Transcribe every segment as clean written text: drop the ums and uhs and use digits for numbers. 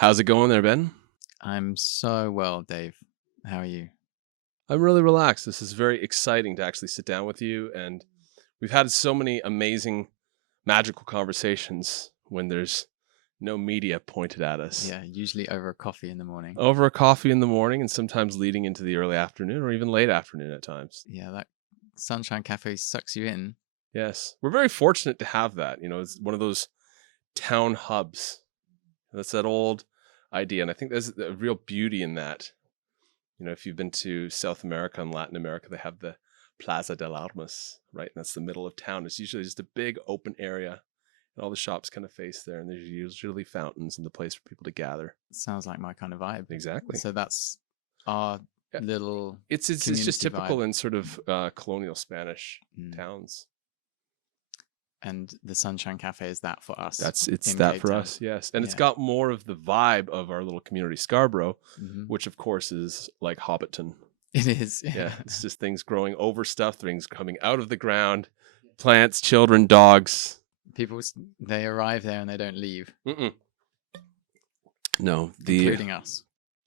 How's it going there, Ben? I'm so well, Dave. How are you? I'm really relaxed. This is very exciting to actually sit down with you. And we've had so many amazing, magical conversations when there's no media pointed at us. Yeah, usually over a coffee in the morning. Over a coffee in the morning and sometimes leading into the early afternoon or even late afternoon at times. Yeah, that Sunshine Cafe sucks you in. Yes. We're very fortunate to have that. It's one of those town hubs. That's that old idea. And I think there's a real beauty in that. If you've been to South America and Latin America, they have the Plaza del Armas, right? And that's the middle of town. It's usually just a big open area, and all the shops kind of face there. And there's usually fountains and the place for people to gather. Sounds like my kind of vibe. Exactly. So that's our Yeah. little It's just community typical vibe. in sort of colonial Spanish towns. And the Sunshine Cafe is that for us. It's in that Cape for Town. us, yes. And it's Yeah. got more of the vibe of our little community Scarborough, Mhm. which of course is like Hobbiton. It is. Yeah, it's just things growing over stuff, things coming out of the ground, plants, children, dogs. People, they arrive there and they don't leave, No, including us.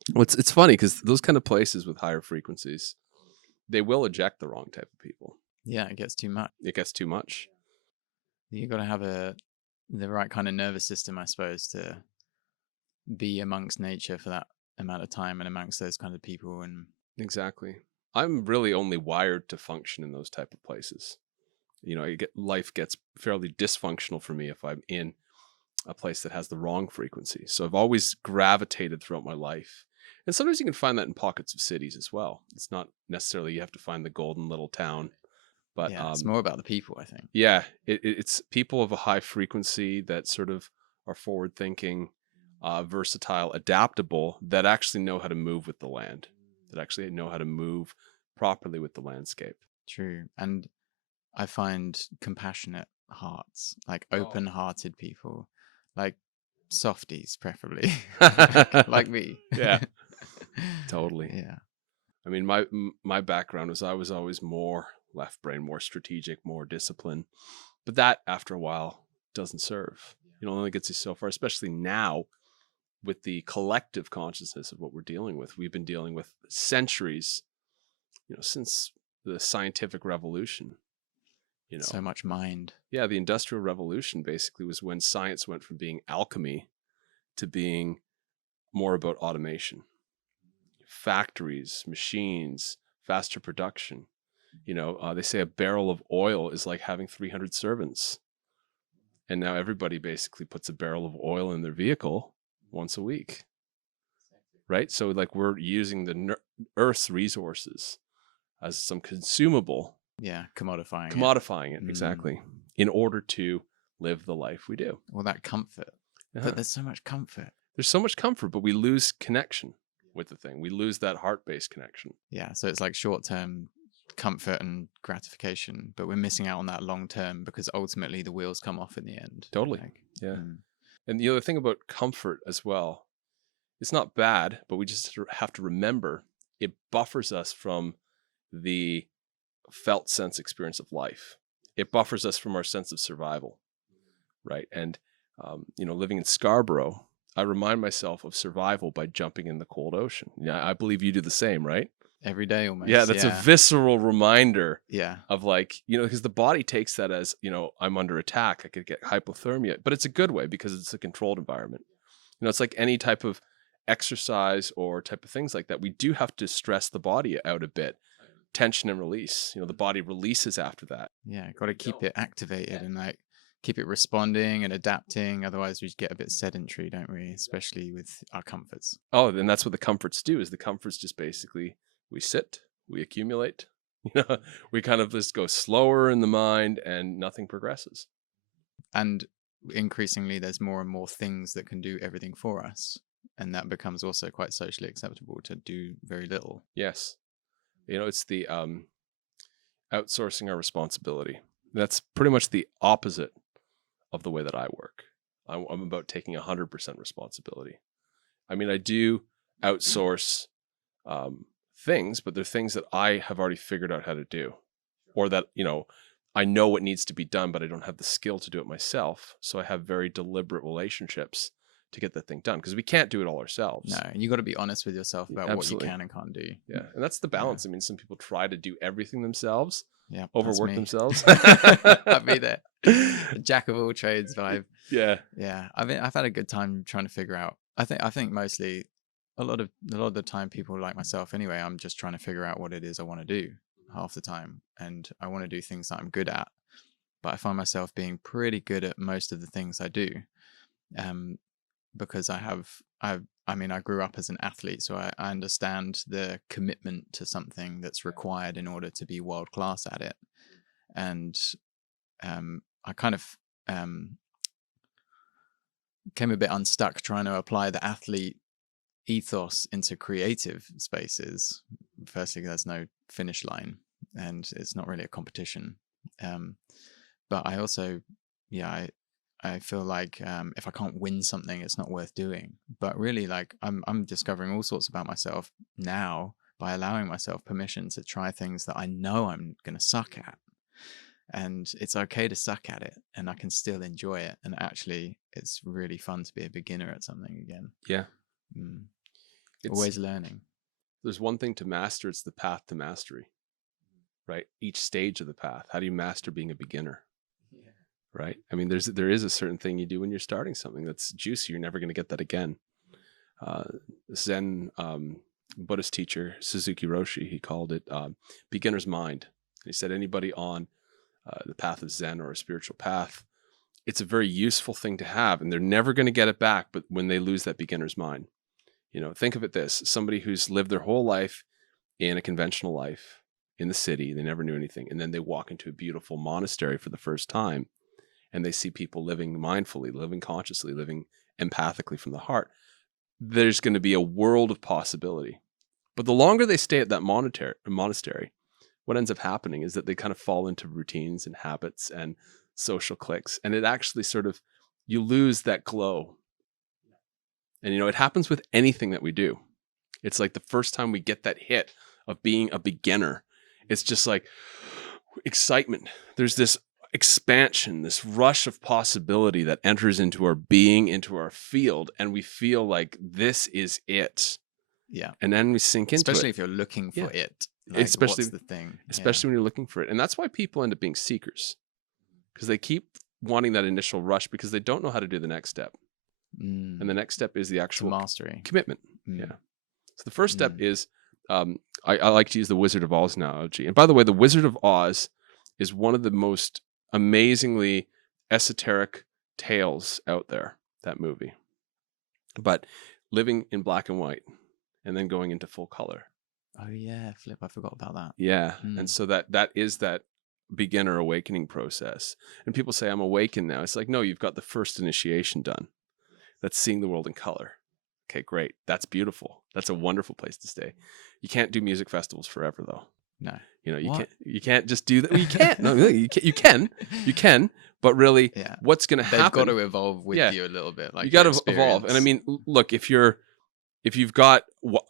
it's funny because those kind of places with higher frequencies, they will eject the wrong type of people. Yeah, it gets too much. It gets too much. You got to have the right kind of nervous system, I suppose, to be amongst nature for that amount of time and amongst those kind of people. And Exactly. I'm really only wired to function in those type of places. Life gets fairly dysfunctional for me if I'm in a place that has the wrong frequency. So I've always gravitated throughout my life. And sometimes you can find that in pockets of cities as well. It's not necessarily you have to find the golden little town, but yeah, it's more about the people, I think. yeah, it's people of a high frequency that sort of are forward thinking, versatile, adaptable, that actually know how to move with the land, that actually know how to move properly with the landscape. True. And I find compassionate hearts, like open-hearted people, like softies, preferably, like me. Yeah, totally. Yeah. I mean, my background was I was always more left brain, more strategic, more disciplined. But that, after a while, doesn't serve. It only gets you so far, especially now with the collective consciousness of what we're dealing with. We've been dealing with centuries, since the scientific revolution. So much mind. Yeah, the Industrial Revolution basically was when science went from being alchemy to being more about automation. Factories, machines, faster production. They say a barrel of oil is like having 300 servants. And now everybody basically puts a barrel of oil in their vehicle once a week. Right? So like we're using the Earth's resources as some consumable. Yeah, commodifying it exactly, in order to live the life we do. Well, that comfort. But there's so much comfort. There's so much comfort, but we lose connection with the thing. We lose that heart-based connection. Yeah, so it's like short-term comfort and gratification, but we're missing out on that long-term because ultimately the wheels come off in the end. Totally. Yeah. And the other thing about comfort as well, it's not bad, but we just have to remember it buffers us from the felt sense experience of life. It buffers us from our sense of survival, right? And living in Scarborough, I remind myself of survival by jumping in the cold ocean. Yeah, I believe you do the same, right? Every day almost. Yeah, that's a visceral reminder. Yeah. Of because the body takes that as, I'm under attack. I could get hypothermia, but it's a good way because it's a controlled environment. It's like any type of exercise or type of things like that. We do have to stress the body out a bit. Tension and release. The body releases after that. Yeah, got to keep it activated and keep it responding and adapting. Otherwise, we get a bit sedentary, don't we? Especially with our comforts. Oh, then that's what the comforts do. Is the comforts just basically we sit, we accumulate. We kind of just go slower in the mind, and nothing progresses. And increasingly, there's more and more things that can do everything for us, and that becomes also quite socially acceptable to do very little. Yes. It's the outsourcing our responsibility. That's pretty much the opposite of the way that I work. I'm about taking 100% responsibility. I mean, I do outsource things, but they're things that I have already figured out how to do, or that, I know what needs to be done, but I don't have the skill to do it myself. So I have very deliberate relationships to get that thing done, because we can't do it all ourselves. No, you got to be honest with yourself about what you Absolutely. can and can't do. Yeah, and that's the balance. I mean, some people try to do everything themselves, Yeah, that's overwork me. themselves. I'd be there. The jack of all trades vibe. Yeah. Yeah, I've had a good time trying to figure out. I think mostly a lot of the time people like myself anyway. I'm just trying to figure out what it is I want to do half the time, and I want to do things that I'm good at. But I find myself being pretty good at most of the things I do, because I mean, I grew up as an athlete, so I understand the commitment to something that's required in order to be world class at it, and I kind of came a bit unstuck trying to apply the athlete ethos into creative spaces. Firstly, there's no finish line and it's not really a competition. But I also, yeah, I feel like if I can't win something, it's not worth doing. But really, like I'm discovering all sorts about myself now by allowing myself permission to try things that I know I'm going to suck at. And it's okay to suck at it, and I can still enjoy it. And actually, it's really fun to be a beginner at something again. Yeah. Always learning. There's one thing to master, it's the path to mastery, right? Each stage of the path. How do you master being a beginner? Yeah. Right? I mean, there is a certain thing you do when you're starting something that's juicy. You're never going to get that again. Zen Buddhist teacher Suzuki Roshi, he called it beginner's mind. He said anybody on the path of Zen or a spiritual path, it's a very useful thing to have, and they're never going to get it back. But when they lose that beginner's mind, think of it this: somebody who's lived their whole life in a conventional life in the city, they never knew anything, and then they walk into a beautiful monastery for the first time, and they see people living mindfully, living consciously, living empathically from the heart. There's going to be a world of possibility. But the longer they stay at that monastery, what ends up happening is that they kind of fall into routines and habits and social cliques, and it actually sort of, you lose that glow. And it happens with anything that we do. It's like the first time we get that hit of being a beginner, it's just like excitement. There's this expansion, this rush of possibility that enters into our being, into our field, and we feel like this is it. Yeah. And then we sink into it. Especially if you're looking for it. Like, especially what's the thing? Especially when you're looking for it. And that's why people end up being seekers, because they keep wanting that initial rush because they don't know how to do the next step. And the next step is the actual mastery commitment. Yeah. So the first step is, I like to use the Wizard of Oz analogy. And by the way, the Wizard of Oz is one of the most amazingly esoteric tales out there, that movie. But living in black and white and then going into full color. Oh yeah, flip, I forgot about that. Yeah. And so that is that beginner awakening process. And people say, I'm awakened now. It's like, no, you've got the first initiation done. That's seeing the world in color. Okay, great. That's beautiful. That's a wonderful place to stay. You can't do music festivals forever, though. No. You can't just do that. Well, you can't. No, you can. But really, what's going to happen? They've got to evolve with you a little bit. Like, you got to evolve. And I mean, look, if you've got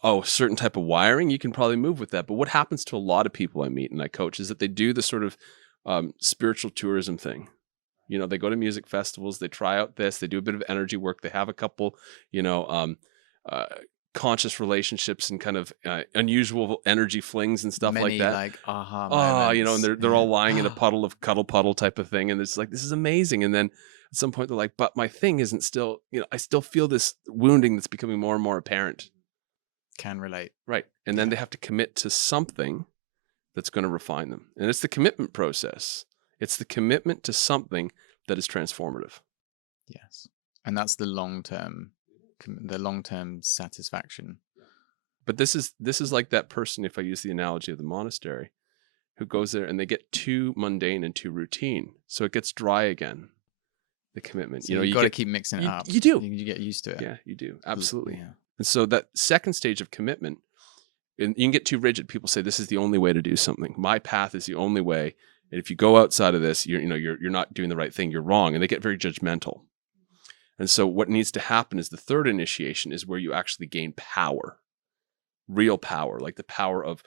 a certain type of wiring, you can probably move with that. But what happens to a lot of people I meet and I coach is that they do the sort of spiritual tourism thing. They go to music festivals, they try out this, they do a bit of energy work, they have a couple, conscious relationships and kind of unusual energy flings and stuff like that. Like aha moments. And they're all lying in a puddle of cuddle puddle type of thing, and it's like, this is amazing. And then at some point they're like, but my thing isn't still, I still feel this wounding that's becoming more and more apparent. Can relate. Right. And then they have to commit to something that's going to refine them. And it's the commitment process. It's the commitment to something that is transformative. Yes. And that's the long-term satisfaction. But this is like that person, if I use the analogy of the monastery, who goes there and they get too mundane and too routine. So it gets dry again, the commitment. So you got to keep mixing it up. You do. You get used to it. Yeah, you do. Absolutely. Yeah. And so that second stage of commitment, and you can get too rigid. People say, this is the only way to do something. My path is the only way. And if you go outside of this, you're not doing the right thing. You're wrong. And they get very judgmental. And so what needs to happen is the third initiation is where you actually gain power, real power, like the power of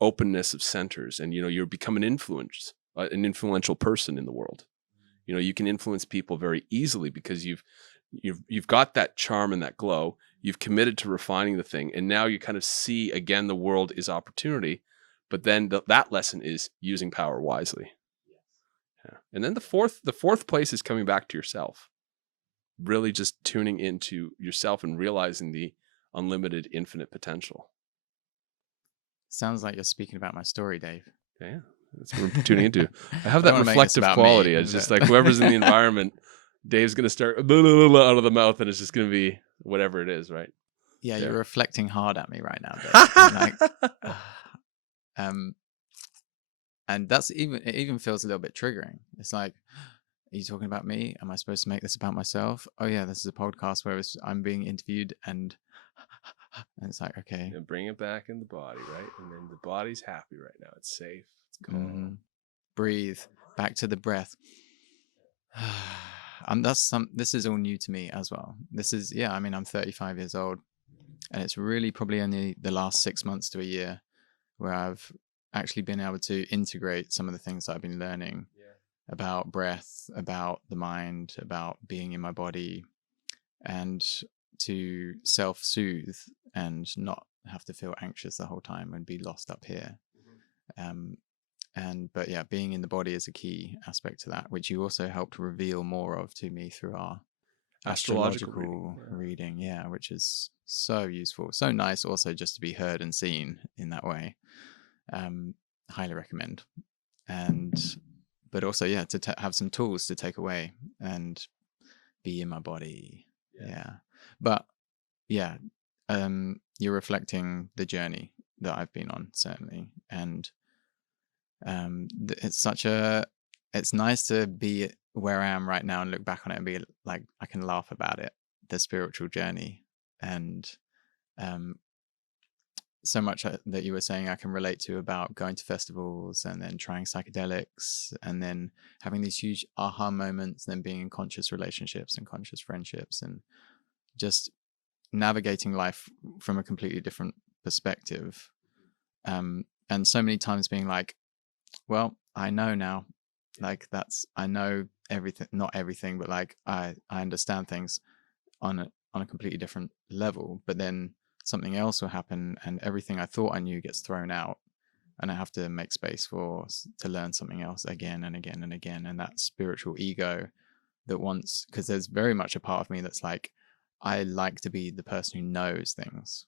openness of centers. And, you become an influential person in the world. You can influence people very easily because you've You've got that charm and that glow. You've committed to refining the thing, and now you kind of see again the world is opportunity. But then that lesson is using power wisely. Yeah. And then the fourth place is coming back to yourself. Really just tuning into yourself and realizing the unlimited, infinite potential. Sounds like you're speaking about my story, Dave. Yeah, that's what we're tuning into. I have I don't that want to make this reflective about quality. me, It's just but like whoever's in the environment, Dave's gonna start blah, blah, blah, out of the mouth, and it's just gonna be whatever it is, right? yeah, Yeah. you're reflecting hard at me right now, Dave. Like, um, and it even feels a little bit triggering. It's like, are you talking about me? Am I supposed to make this about myself? Oh yeah, this is a podcast where I'm being interviewed, and it's like, okay, And bring it back in the body, right? And then the body's happy right now. It's safe. It's hmm calm. breathe back to the breath. And this is all new to me as well. This is, yeah, I mean, I'm 35 years old, and it's really probably only the last 6 months to a year where I've actually been able to integrate some of the things that I've been learning about breath, about the mind, about being in my body, and to self-soothe and not have to feel anxious the whole time and be lost up here. But yeah, being in the body is a key aspect to that, which you also helped reveal more of to me through our Astrological reading. reading, yeah, which is so useful, so nice also just to be heard and seen in that way. Highly recommend. And but also, yeah, to have some tools to take away and be in my body. Yeah. But yeah, you're reflecting the journey that I've been on, certainly. And it's nice to be where I am right now and look back on it and be like, I can laugh about it, the spiritual journey. And um, so much that you were saying I can relate to about going to festivals and then trying psychedelics and then having these huge aha moments, then being in conscious relationships and conscious friendships and just navigating life from a completely different perspective. And so many times being like, well, I know now, like I know everything, not everything, but like I understand things on a completely different level, but then something else will happen and everything I thought I knew gets thrown out, and I have to make space to learn something else again and again and again. And that spiritual ego that wants, because there's very much a part of me that's like, I like to be the person who knows things,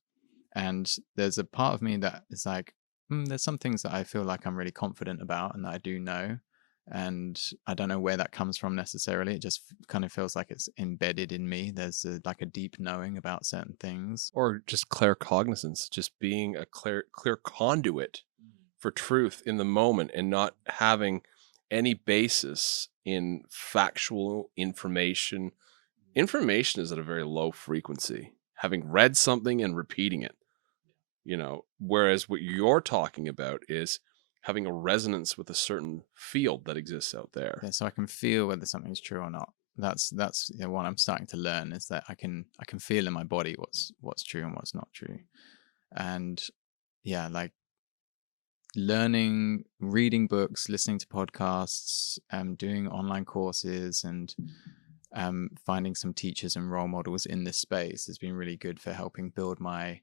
and there's a part of me that is like, there's some things that I feel like I'm really confident about and that I do know, and I don't know where that comes from necessarily. It just kind of feels like it's embedded in me. There's like a deep knowing about certain things. Or just claircognizance, just being a clear conduit for truth in the moment and not having any basis in factual information. Information is at a very low frequency. Having read something and repeating it, whereas what you're talking about is having a resonance with a certain field that exists out there. Yeah, so I can feel whether something's true or not. That's what I'm starting to learn, is that I can feel in my body what's true and what's not true. And yeah, like learning, reading books, listening to podcasts, doing online courses, and finding some teachers and role models in this space has been really good for helping build my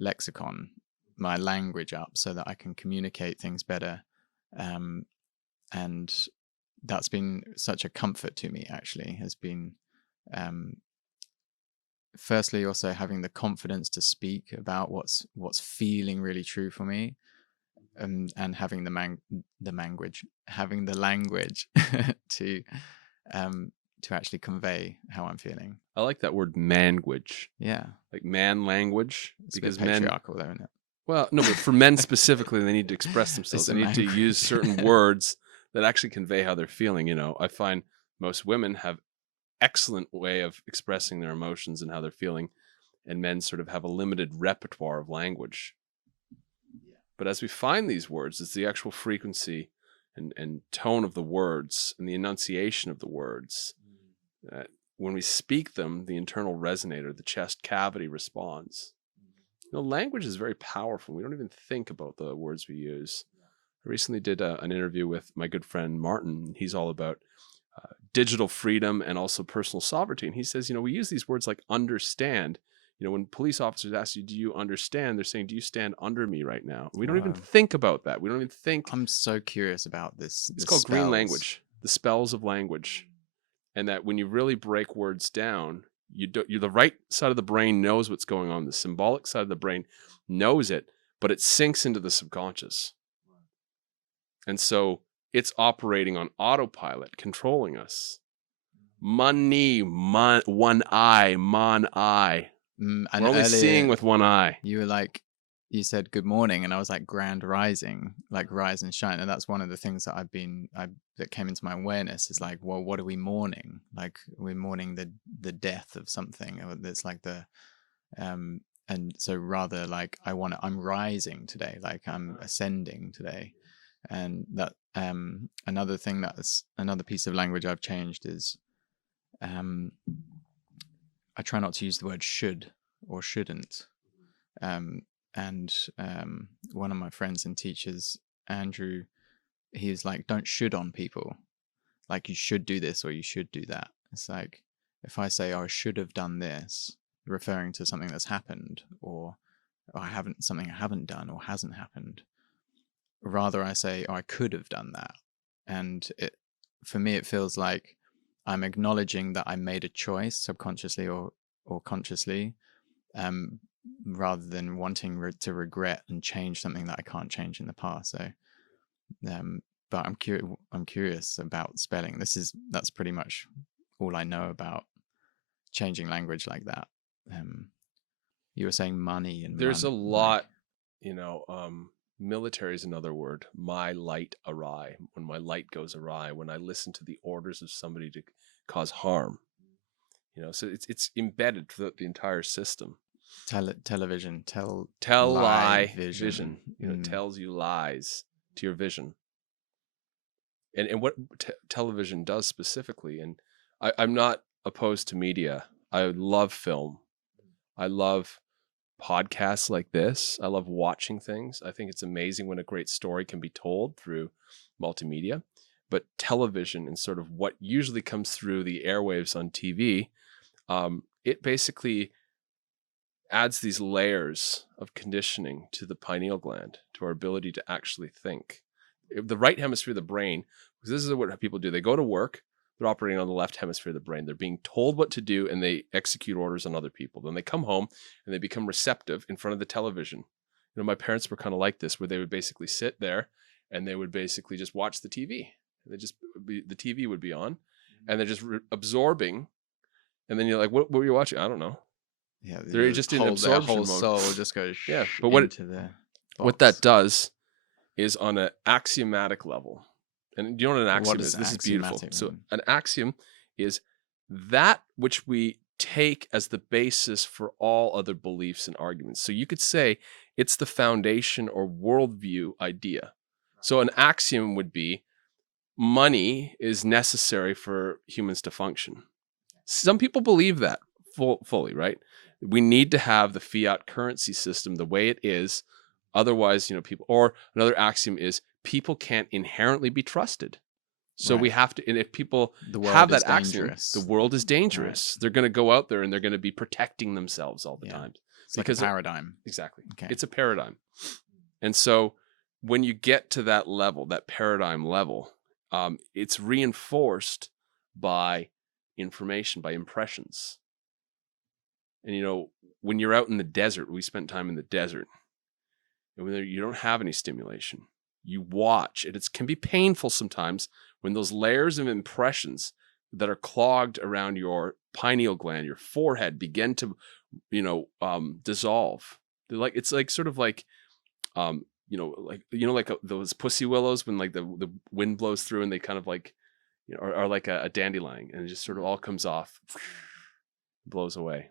lexicon, my language up, so that I can communicate things better. And that's been such a comfort to me, actually, has been firstly also having the confidence to speak about what's feeling really true for me, and having having the language to actually convey how I'm feeling. I like that word manguage, Yeah, like man language, it's a because bit patriarchal, though, isn't it? well, no, but for men specifically, they need to express It's themselves. a They need to use language. certain words that actually convey how they're feeling. I find most women have excellent way of expressing their emotions and how they're feeling, and men sort of have a limited repertoire of language. But as we find these words, it's the actual frequency and tone of the words and the enunciation of the words. When we speak them, the internal resonator, the chest cavity responds. Language is very powerful. We don't even think about the words we use. I recently did an interview with my good friend Martin. He's all about digital freedom and also personal sovereignty. And he says, we use these words like understand. When police officers ask you, do you understand? They're saying, do you stand under me right now? We don't even Wow. think about that. We don't even think. I'm so curious about this. It's The called green spells. language, the spells of language. And that when you really break words down, you're the right side of the brain knows what's going on. The symbolic side of the brain knows it, but it sinks into the subconscious. And so it's operating on autopilot, controlling us. Money, one eye, mon eye. And We're only seeing with one eye. You were like, you said good morning, and I was like grand rising, like rise and shine. And that's one of the things that that came into my awareness is like, well, what are we mourning? Like we're mourning the death of something. It's like and so rather like I'm rising today, like I'm ascending today. And that another piece of language I've changed is I try not to use the word should or shouldn't. And one of my friends and teachers, Andrew, he's like, don't should on people. Like you should do this or you should do that. It's like, if I say, oh, I should have done this, referring to something that's happened, or something I haven't done or hasn't happened. Rather, I say, oh, I could have done that. And for me, it feels like I'm acknowledging that I made a choice subconsciously or consciously, rather than wanting to regret and change something that I can't change in the past. So, but I'm curious about spelling. That's pretty much all I know about changing language like that. You were saying money and there's a lot, military is another word. My light awry. When my light goes awry, when I listen to the orders of somebody to cause harm, so it's embedded throughout the entire system. Television, lie vision. It tells you lies to your vision. And what television does specifically, and I'm not opposed to media. I love film. I love podcasts like this. I love watching things. I think it's amazing when a great story can be told through multimedia. But television and sort of what usually comes through the airwaves on TV, it basically adds these layers of conditioning to the pineal gland, to our ability to actually think. The right hemisphere of the brain, because this is what people do. They go to work, they're operating on the left hemisphere of the brain. They're being told what to do and they execute orders on other people. Then they come home and they become receptive in front of the television. My parents were kind of like this, where they would basically sit there and they would basically just watch the TV. The TV would be on and they're just absorbing. And then you're like, what were you watching? I don't know. Yeah, they're just in absorption whole mode. soul just goes but what that does is on an axiomatic level. And do you know what an axiom is? This is beautiful. So an axiom is that which we take as the basis for all other beliefs and arguments. So you could say it's the foundation or worldview idea. So an axiom would be money is necessary for humans to function. Some people believe that fully, right? We need to have the fiat currency system the way it is. Otherwise, people, or another axiom is people can't inherently be trusted. So we have to, and if people have that axiom, the world is dangerous. Right. They're going to go out there and they're going to be protecting themselves all the time. It's because like a paradigm. Exactly. Okay. It's a paradigm. And so when you get to that level, that paradigm level, it's reinforced by information, by impressions. And when you're out in the desert, we spent time in the desert, and when you don't have any stimulation, you watch, and it can be painful sometimes when those layers of impressions that are clogged around your pineal gland, your forehead, begin to, dissolve. It's like sort of like, those pussy willows when like the wind blows through and they kind of like, are like a dandelion, and it just sort of all comes off, blows away.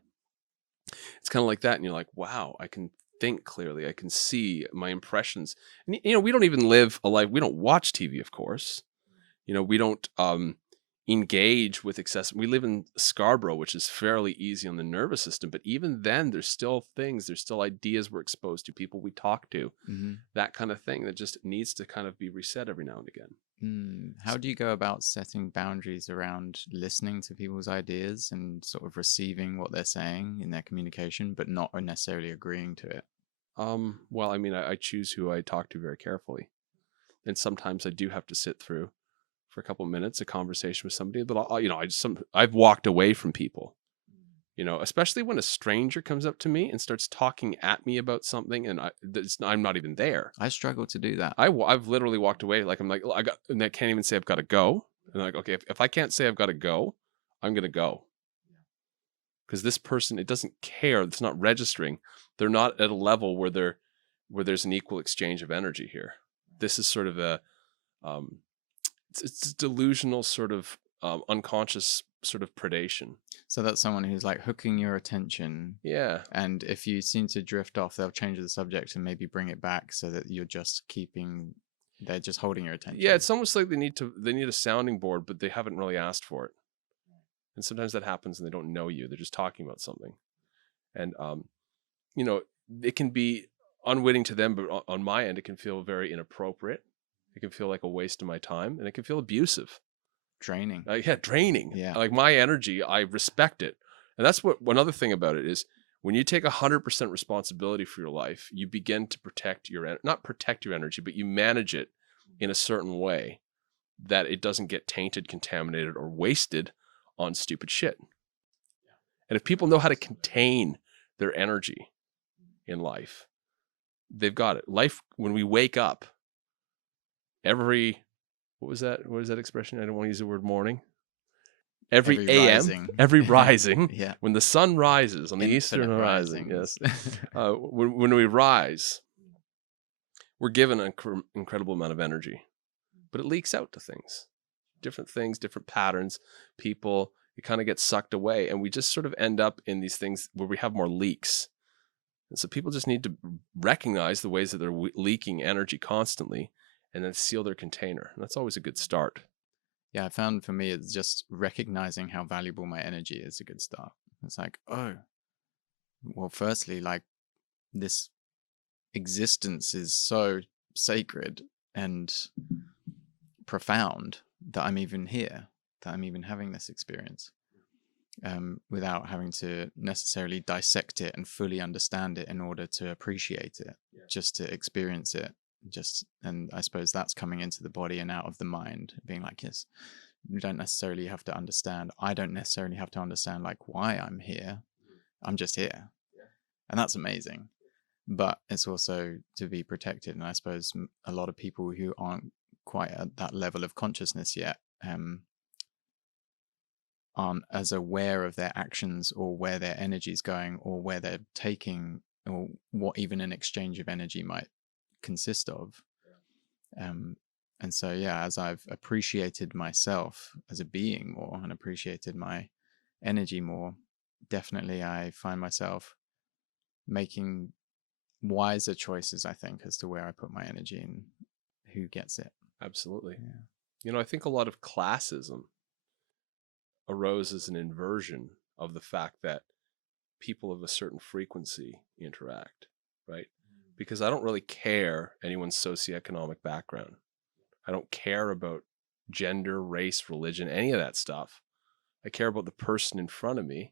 It's kind of like that, and you're like, wow, I can think clearly. I can see my impressions. And we don't even live a life. We don't watch TV, of course. We don't engage with excessive. We live in Scarborough, which is fairly easy on the nervous system. But even then, there's still ideas we're exposed to, people we talk to, that kind of thing that just needs to kind of be reset every now and again. How do you go about setting boundaries around listening to people's ideas and sort of receiving what they're saying in their communication, but not necessarily agreeing to it? Well, I mean, I choose who I talk to very carefully, and sometimes I do have to sit through for a couple of minutes a conversation with somebody. But I've walked away from people, especially when a stranger comes up to me and starts talking at me about something, and I'm not even there. I struggle to do that. I've literally walked away. Like I'm like, and I can't even say I've got to go. And I'm like, okay, if I can't say I've got to go, I'm gonna go, because this person, it doesn't care. It's not registering. They're not at a level where there's an equal exchange of energy here. This is sort of a um, it's delusional sort of unconscious sort of predation. So that's someone who's like hooking your attention. Yeah. And if you seem to drift off, they'll change the subject and maybe bring it back so that they're just holding your attention. Yeah, it's almost like they need a sounding board, but they haven't really asked for it. And sometimes that happens and they don't know you. They're just talking about something. And it can be unwitting to them, but on my end, it can feel very inappropriate. It can feel like a waste of my time, and it can feel abusive. Draining. Draining. Yeah. Like my energy, I respect it. And that's what one other thing about it is, when you take 100% responsibility for your life, you begin to not protect your energy, but you manage it in a certain way that it doesn't get tainted, contaminated, or wasted on stupid shit. And if people know how to contain their energy in life, they've got it. Life, when we wake up, what is that expression? I don't want to use the word morning. Every AM, rising. every rising, Yeah. When the sun rises on the Infinite eastern horizon, risings. yes. When we rise, we're given an incredible amount of energy, but it leaks out to things, different patterns, people. It kind of gets sucked away, and we just sort of end up in these things where we have more leaks. And so people just need to recognize the ways that they're leaking energy constantly, and then seal their container. And that's always a good start. Yeah, I found for me, it's just recognizing how valuable my energy is a good start. It's like, oh, well, firstly, like this existence is so sacred and profound that I'm even here, that I'm even having this experience, without having to necessarily dissect it and fully understand it in order to appreciate it, just to experience it. And I suppose that's coming into the body and out of the mind, being like, yes, you don't necessarily have to understand. I don't necessarily have to understand like why I'm here. I'm just here. And that's amazing. But it's also to be protected. And I suppose a lot of people who aren't quite at that level of consciousness yet aren't as aware of their actions or where their energy is going or where they're taking or what even an exchange of energy might consist of. And so, yeah, as I've appreciated myself as a being more and appreciated my energy more, definitely I find myself making wiser choices, I think, as to where I put my energy and who gets it. Absolutely. Yeah. I think a lot of classism arose as an inversion of the fact that people of a certain frequency interact, right? Because I don't really care anyone's socioeconomic background. I don't care about gender, race, religion, any of that stuff. I care about the person in front of me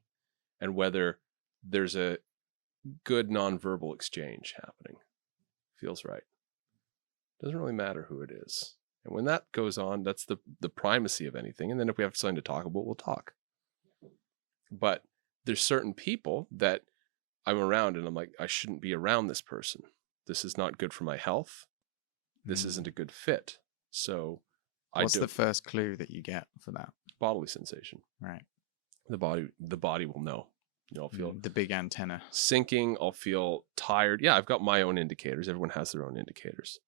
and whether there's a good nonverbal exchange happening. Feels right. Doesn't really matter who it is. And when that goes on, that's the primacy of anything. And then if we have something to talk about, we'll talk. But there's certain people that I'm around and I'm like, I shouldn't be around this person. This is not good for my health. This isn't a good fit. So what's the first clue that you get for that? Bodily sensation. Right. The body will know. I'll feel the big antenna sinking. I'll feel tired. Yeah, I've got my own indicators. Everyone has their own indicators.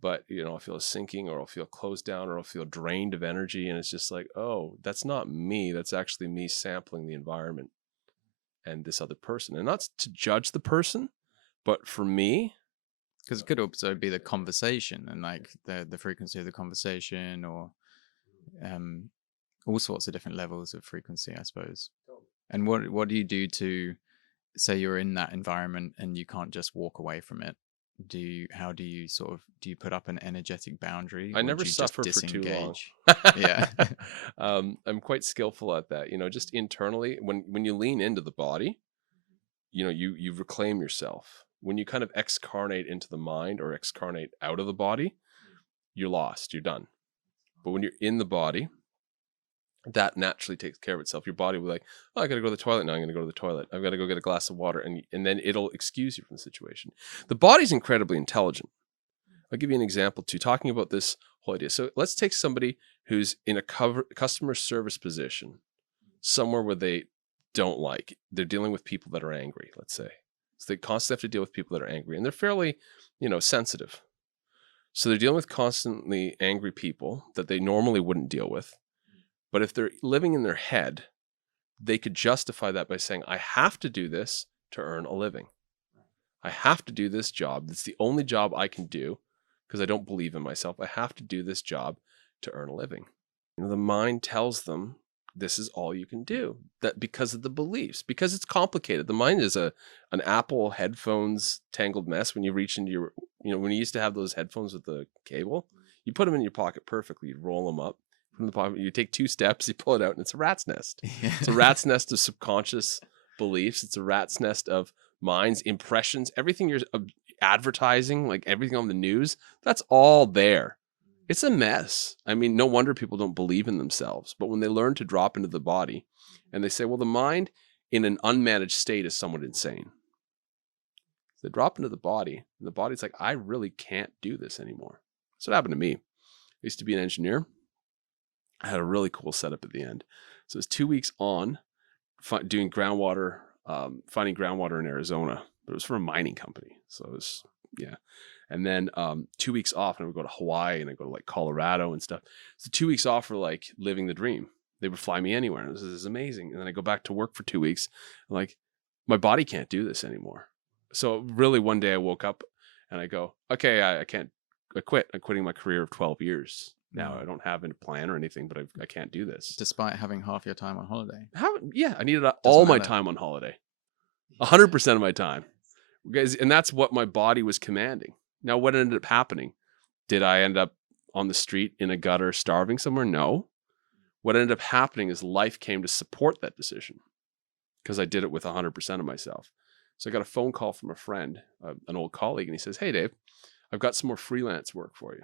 But, I'll feel a sinking, or I'll feel closed down, or I'll feel drained of energy. And it's just like, oh, that's not me. That's actually me sampling the environment and this other person. And not to judge the person, but for me. Because it could also be the conversation and like the frequency of the conversation, or all sorts of different levels of frequency, I suppose. And what do you do to say you're in that environment and you can't just walk away from it? how do you sort of, do you put up an energetic boundary, I or never do you just suffer for too long. disengage? Yeah. I'm quite skillful at that. Just internally, when you lean into the body, you reclaim yourself. When you kind of excarnate into the mind or excarnate out of the body, you're lost. You're done. But when you're in the body, that naturally takes care of itself. Your body will be like, oh, I got to go to the toilet now. I'm going to go to the toilet. I've got to go get a glass of water, and then it'll excuse you from the situation. The body's incredibly intelligent. I'll give you an example too, talking about this whole idea. So let's take somebody who's in a customer service position, somewhere where they don't like. They're dealing with people that are angry, let's say. So they constantly have to deal with people that are angry, and they're fairly, sensitive. So they're dealing with constantly angry people that they normally wouldn't deal with. But if they're living in their head, they could justify that by saying, I have to do this to earn a living. I have to do this job. It's the only job I can do because I don't believe in myself. I have to do this job to earn a living. The mind tells them this is all you can do, that because of the beliefs, because it's complicated. The mind is an Apple headphones tangled mess. When you reach into your, when you used to have those headphones with the cable, you put them in your pocket perfectly. You'd roll them up from the pocket. You take 2 steps, you pull it out, and it's a rat's nest. It's a rat's nest of subconscious beliefs. It's a rat's nest of minds, impressions, everything you're advertising, like everything on the news, that's all there. It's a mess. I mean, no wonder people don't believe in themselves. But when they learn to drop into the body and they say, well, the mind in an unmanaged state is somewhat insane. They drop into the body, and the body's like, I really can't do this anymore. That's what happened to me. I used to be an engineer. I had a really cool setup at the end. So it was 2 weeks on doing groundwater, finding groundwater in Arizona, but it was for a mining company. So it was, yeah. And then 2 weeks off, and I would go to Hawaii, and I go to like Colorado and stuff. So 2 weeks off for like living the dream. They would fly me anywhere, and this is amazing. And then I go back to work for 2 weeks. I'm like, my body can't do this anymore. So really, one day I woke up and I go, okay, I can't. I quit. I'm quitting my career of 12 years. Now I don't have any plan or anything, but I can't do this. Despite having half your time on holiday. Yeah, I needed all my time on holiday, 100% of my time, guys, and that's what my body was commanding. Now, what ended up happening? Did I end up on the street in a gutter starving somewhere? No. What ended up happening is life came to support that decision because I did it with 100% of myself. So I got a phone call from a friend, an old colleague, and he says, hey, Dave, I've got some more freelance work for you.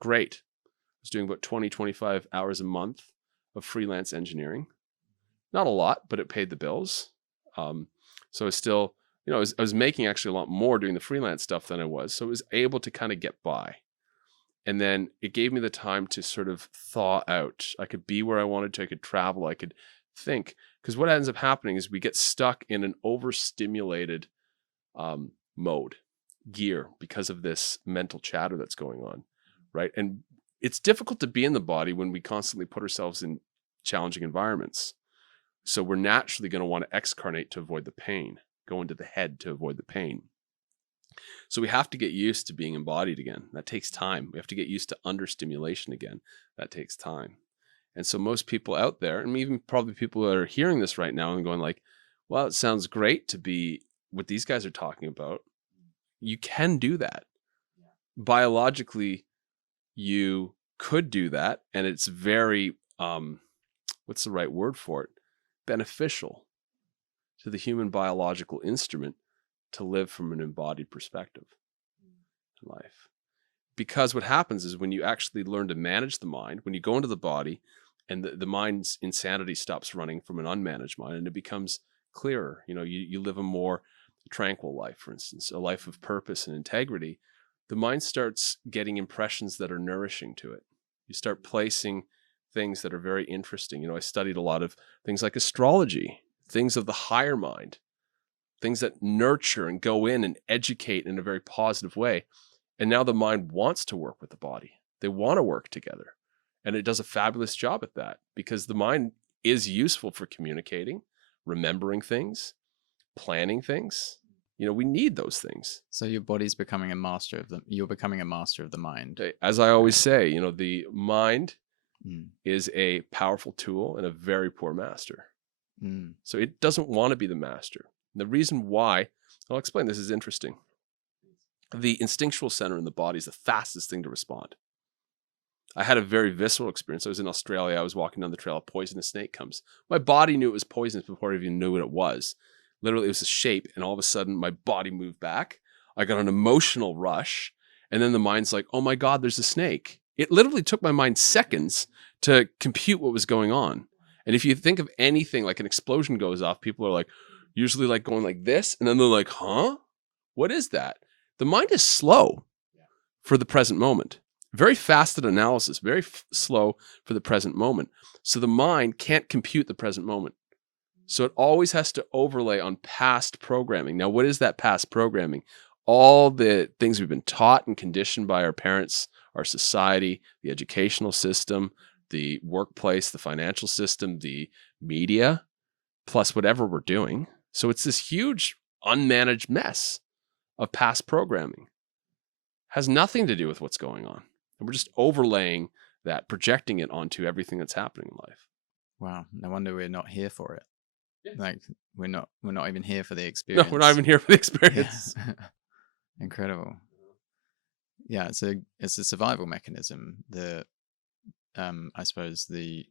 Great. I was doing about 20, 25 hours a month of freelance engineering. Not a lot, but it paid the bills. So I was still, I was making actually a lot more doing the freelance stuff than I was. So I was able to kind of get by. And then it gave me the time to sort of thaw out. I could be where I wanted to. I could travel. I could think. Because what ends up happening is we get stuck in an overstimulated mode, gear, because of this mental chatter that's going on, right? And it's difficult to be in the body when we constantly put ourselves in challenging environments. So we're naturally going to want to excarnate to avoid the pain, go into the head to avoid the pain. So we have to get used to being embodied again. That takes time. We have to get used to understimulation again. That takes time. And so most people out there, and even probably people that are hearing this right now and going like, well, it sounds great to be what these guys are talking about. You can do that. Biologically, you could do that. And it's very, what's the right word for it? Beneficial to the human biological instrument to live from an embodied perspective in life. Because what happens is when you actually learn to manage the mind, when you go into the body and the mind's insanity stops running from an unmanaged mind and it becomes clearer, you live a more tranquil life, for instance, a life of purpose and integrity, the mind starts getting impressions that are nourishing to it. You start placing things that are very interesting. I studied a lot of things like astrology, things of the higher mind, things that nurture and go in and educate in a very positive way. And now the mind wants to work with the body. They want to work together. And it does a fabulous job at that because the mind is useful for communicating, remembering things, planning things. We need those things. So your body's becoming a master of them. You're becoming a master of the mind. As I always say, the mind is a powerful tool and a very poor master. So it doesn't want to be the master. And the reason why, I'll explain, this is interesting. the instinctual center in the body is the fastest thing to respond. I had a very visceral experience. I was in Australia. I was walking down the trail. A poisonous snake comes. My body knew it was poisonous before I even knew what it was. Literally, it was a shape, and all of a sudden, my body moved back. I got an emotional rush, and then the mind's like, "Oh my God, there's a snake." It literally took my mind seconds to compute what was going on. And if you think of anything like an explosion goes off, people are like, usually like going like this, and then they're like, "Huh? What is that?" The mind is slow for the present moment. Very fast at analysis, very slow for the present moment. So the mind can't compute the present moment. So it always has to overlay on past programming. Now, what is that past programming? All the things we've been taught and conditioned by our parents, our society, the educational system, the workplace, the financial system, the media, plus whatever we're doing. So it's this huge unmanaged mess of past programming. Has nothing to do with what's going on. And we're just overlaying that, projecting it onto everything that's happening in life. Wow. No wonder we're not here for it. Yeah. Like we're not even here for the No, experience. we're not even here for the Yeah. experience. Incredible. Yeah, it's a survival mechanism. I suppose the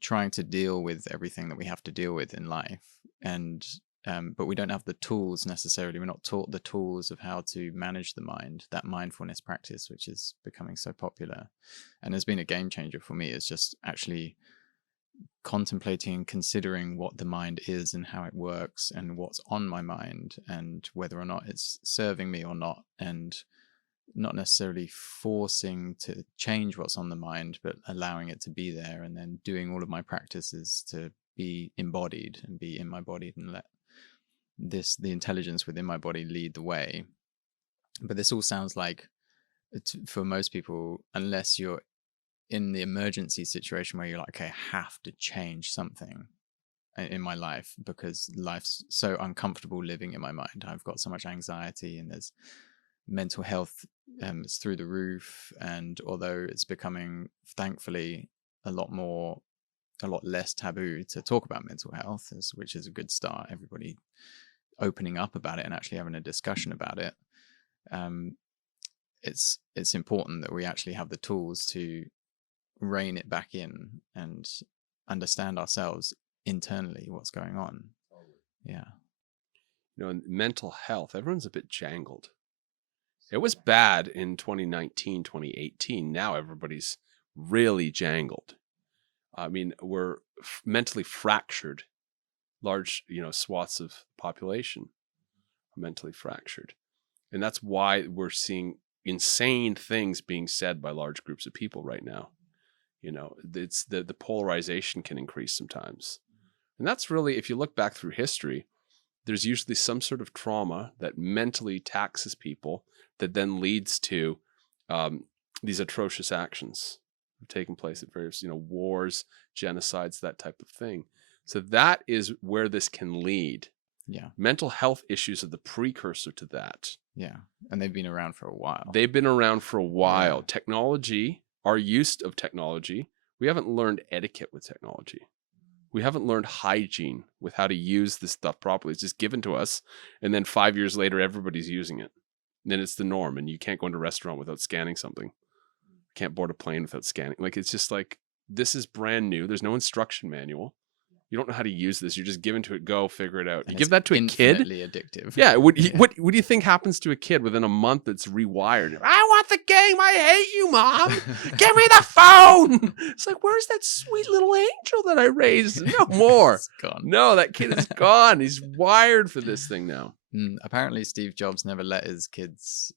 trying to deal with everything that we have to deal with in life, and but we don't have the tools necessarily. We're not taught the tools of how to manage the mind. That mindfulness practice, which is becoming so popular, and has been a game changer for me, is just actually contemplating and considering what the mind is and how it works and what's on my mind and whether or not it's serving me or not, and not necessarily forcing to change what's on the mind, but allowing it to be there, and then doing all of my practices to be embodied and be in my body and let the intelligence within my body lead the way. But this all sounds like, for most people, unless you're in the emergency situation where you're like, okay, I have to change something in my life because life's so uncomfortable living in my mind. I've got so much anxiety, and there's mental health, it's through the roof. And although it's becoming, thankfully, a lot less taboo to talk about mental health, which is a good start. Everybody opening up about it and actually having a discussion about it. It's important that we actually have the tools to rein it back in and understand ourselves internally, what's going on. Yeah. In mental health, everyone's a bit jangled. It was bad in 2019, 2018. Now everybody's really jangled. I mean, we're mentally fractured. Large, swaths of population are mentally fractured. And that's why we're seeing insane things being said by large groups of people right now. It's the polarization can increase sometimes. And that's really, if you look back through history, there's usually some sort of trauma that mentally taxes people that then leads to these atrocious actions taking place at various, wars, genocides, that type of thing. So that is where this can lead. Yeah. Mental health issues are the precursor to that. Yeah. And they've been around for a while. They've been around for a while. Yeah. Technology, our use of technology, we haven't learned etiquette with technology. We haven't learned hygiene with how to use this stuff properly. It's just given to us. And then 5 years later, everybody's using it. And then it's the norm. And you can't go into a restaurant without scanning something. Can't board a plane without scanning. Like, it's just like, this is brand new. There's no instruction manual. You don't know how to use this. You're just given to it. Go figure it out. And you give that to a kid. Infinitely addictive. Yeah. What do you think happens to a kid within a month that's rewired? I want the game. I hate you, Mom. Give me the phone. It's like, where's that sweet little angel that I raised? No more. It's gone. No, that kid is gone. He's wired for this thing now. Apparently, Steve Jobs never let his kids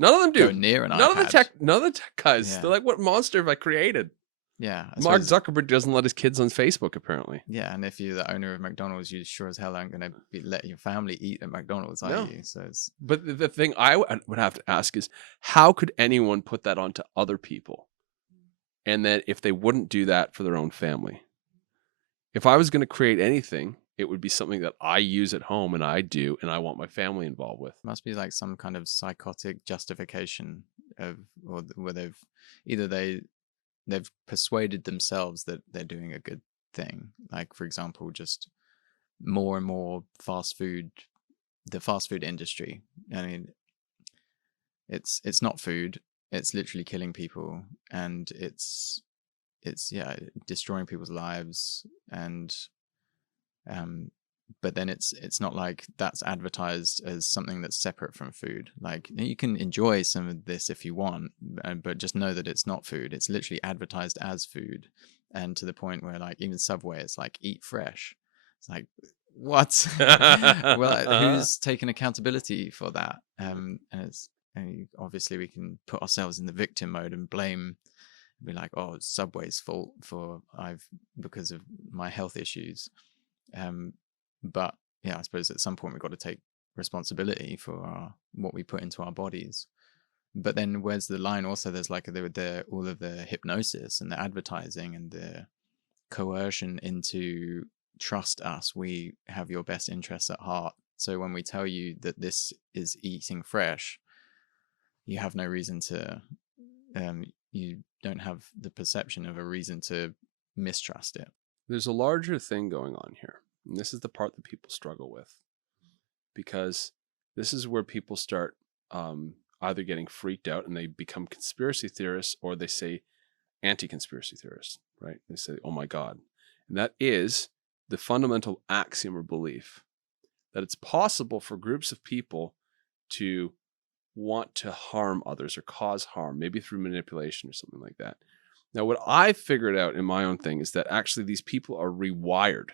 none of them do. go near an iPad. None of the tech guys. Yeah. They're like, what monster have I created? Yeah. Mark Zuckerberg doesn't let his kids on Facebook, apparently. Yeah, and if you're the owner of McDonald's, you sure as hell aren't going to let your family eat at McDonald's, are you? So it's... But the thing I would have to ask is, how could anyone put that onto other people? And then if they wouldn't do that for their own family? If I was going to create anything, it would be something that I use at home and I do, and I want my family involved with. It must be like some kind of psychotic justification where they've persuaded themselves that they're doing a good thing. Like, for example, just more and more fast food the fast food industry. I mean, it's not food. It's literally killing people, and it's yeah, destroying people's lives. And um but then it's not like that's advertised as something that's separate from food. Like, you can enjoy some of this if you want, but just know that it's not food. It's literally advertised as food, and to the point where, like, even Subway, it's like, eat fresh. It's like, what? Well, who's taking accountability for that? And it's, obviously we can put ourselves in the victim mode and blame, be like, oh, it's Subway's fault for because of my health issues. But yeah, I suppose at some point we've got to take responsibility for what we put into our bodies. But then where's the line? Also, there's like all of the hypnosis and the advertising and the coercion into, trust us, we have your best interests at heart. So when we tell you that this is eating fresh, you have no reason to, you don't have the perception of a reason to mistrust it. There's a larger thing going on here. And this is the part that people struggle with, because this is where people start either getting freaked out and they become conspiracy theorists, or they say anti-conspiracy theorists, right? They say, oh my God. And that is the fundamental axiom or belief that it's possible for groups of people to want to harm others or cause harm, maybe through manipulation or something like that. Now, what I've figured out in my own thing is that actually these people are rewired.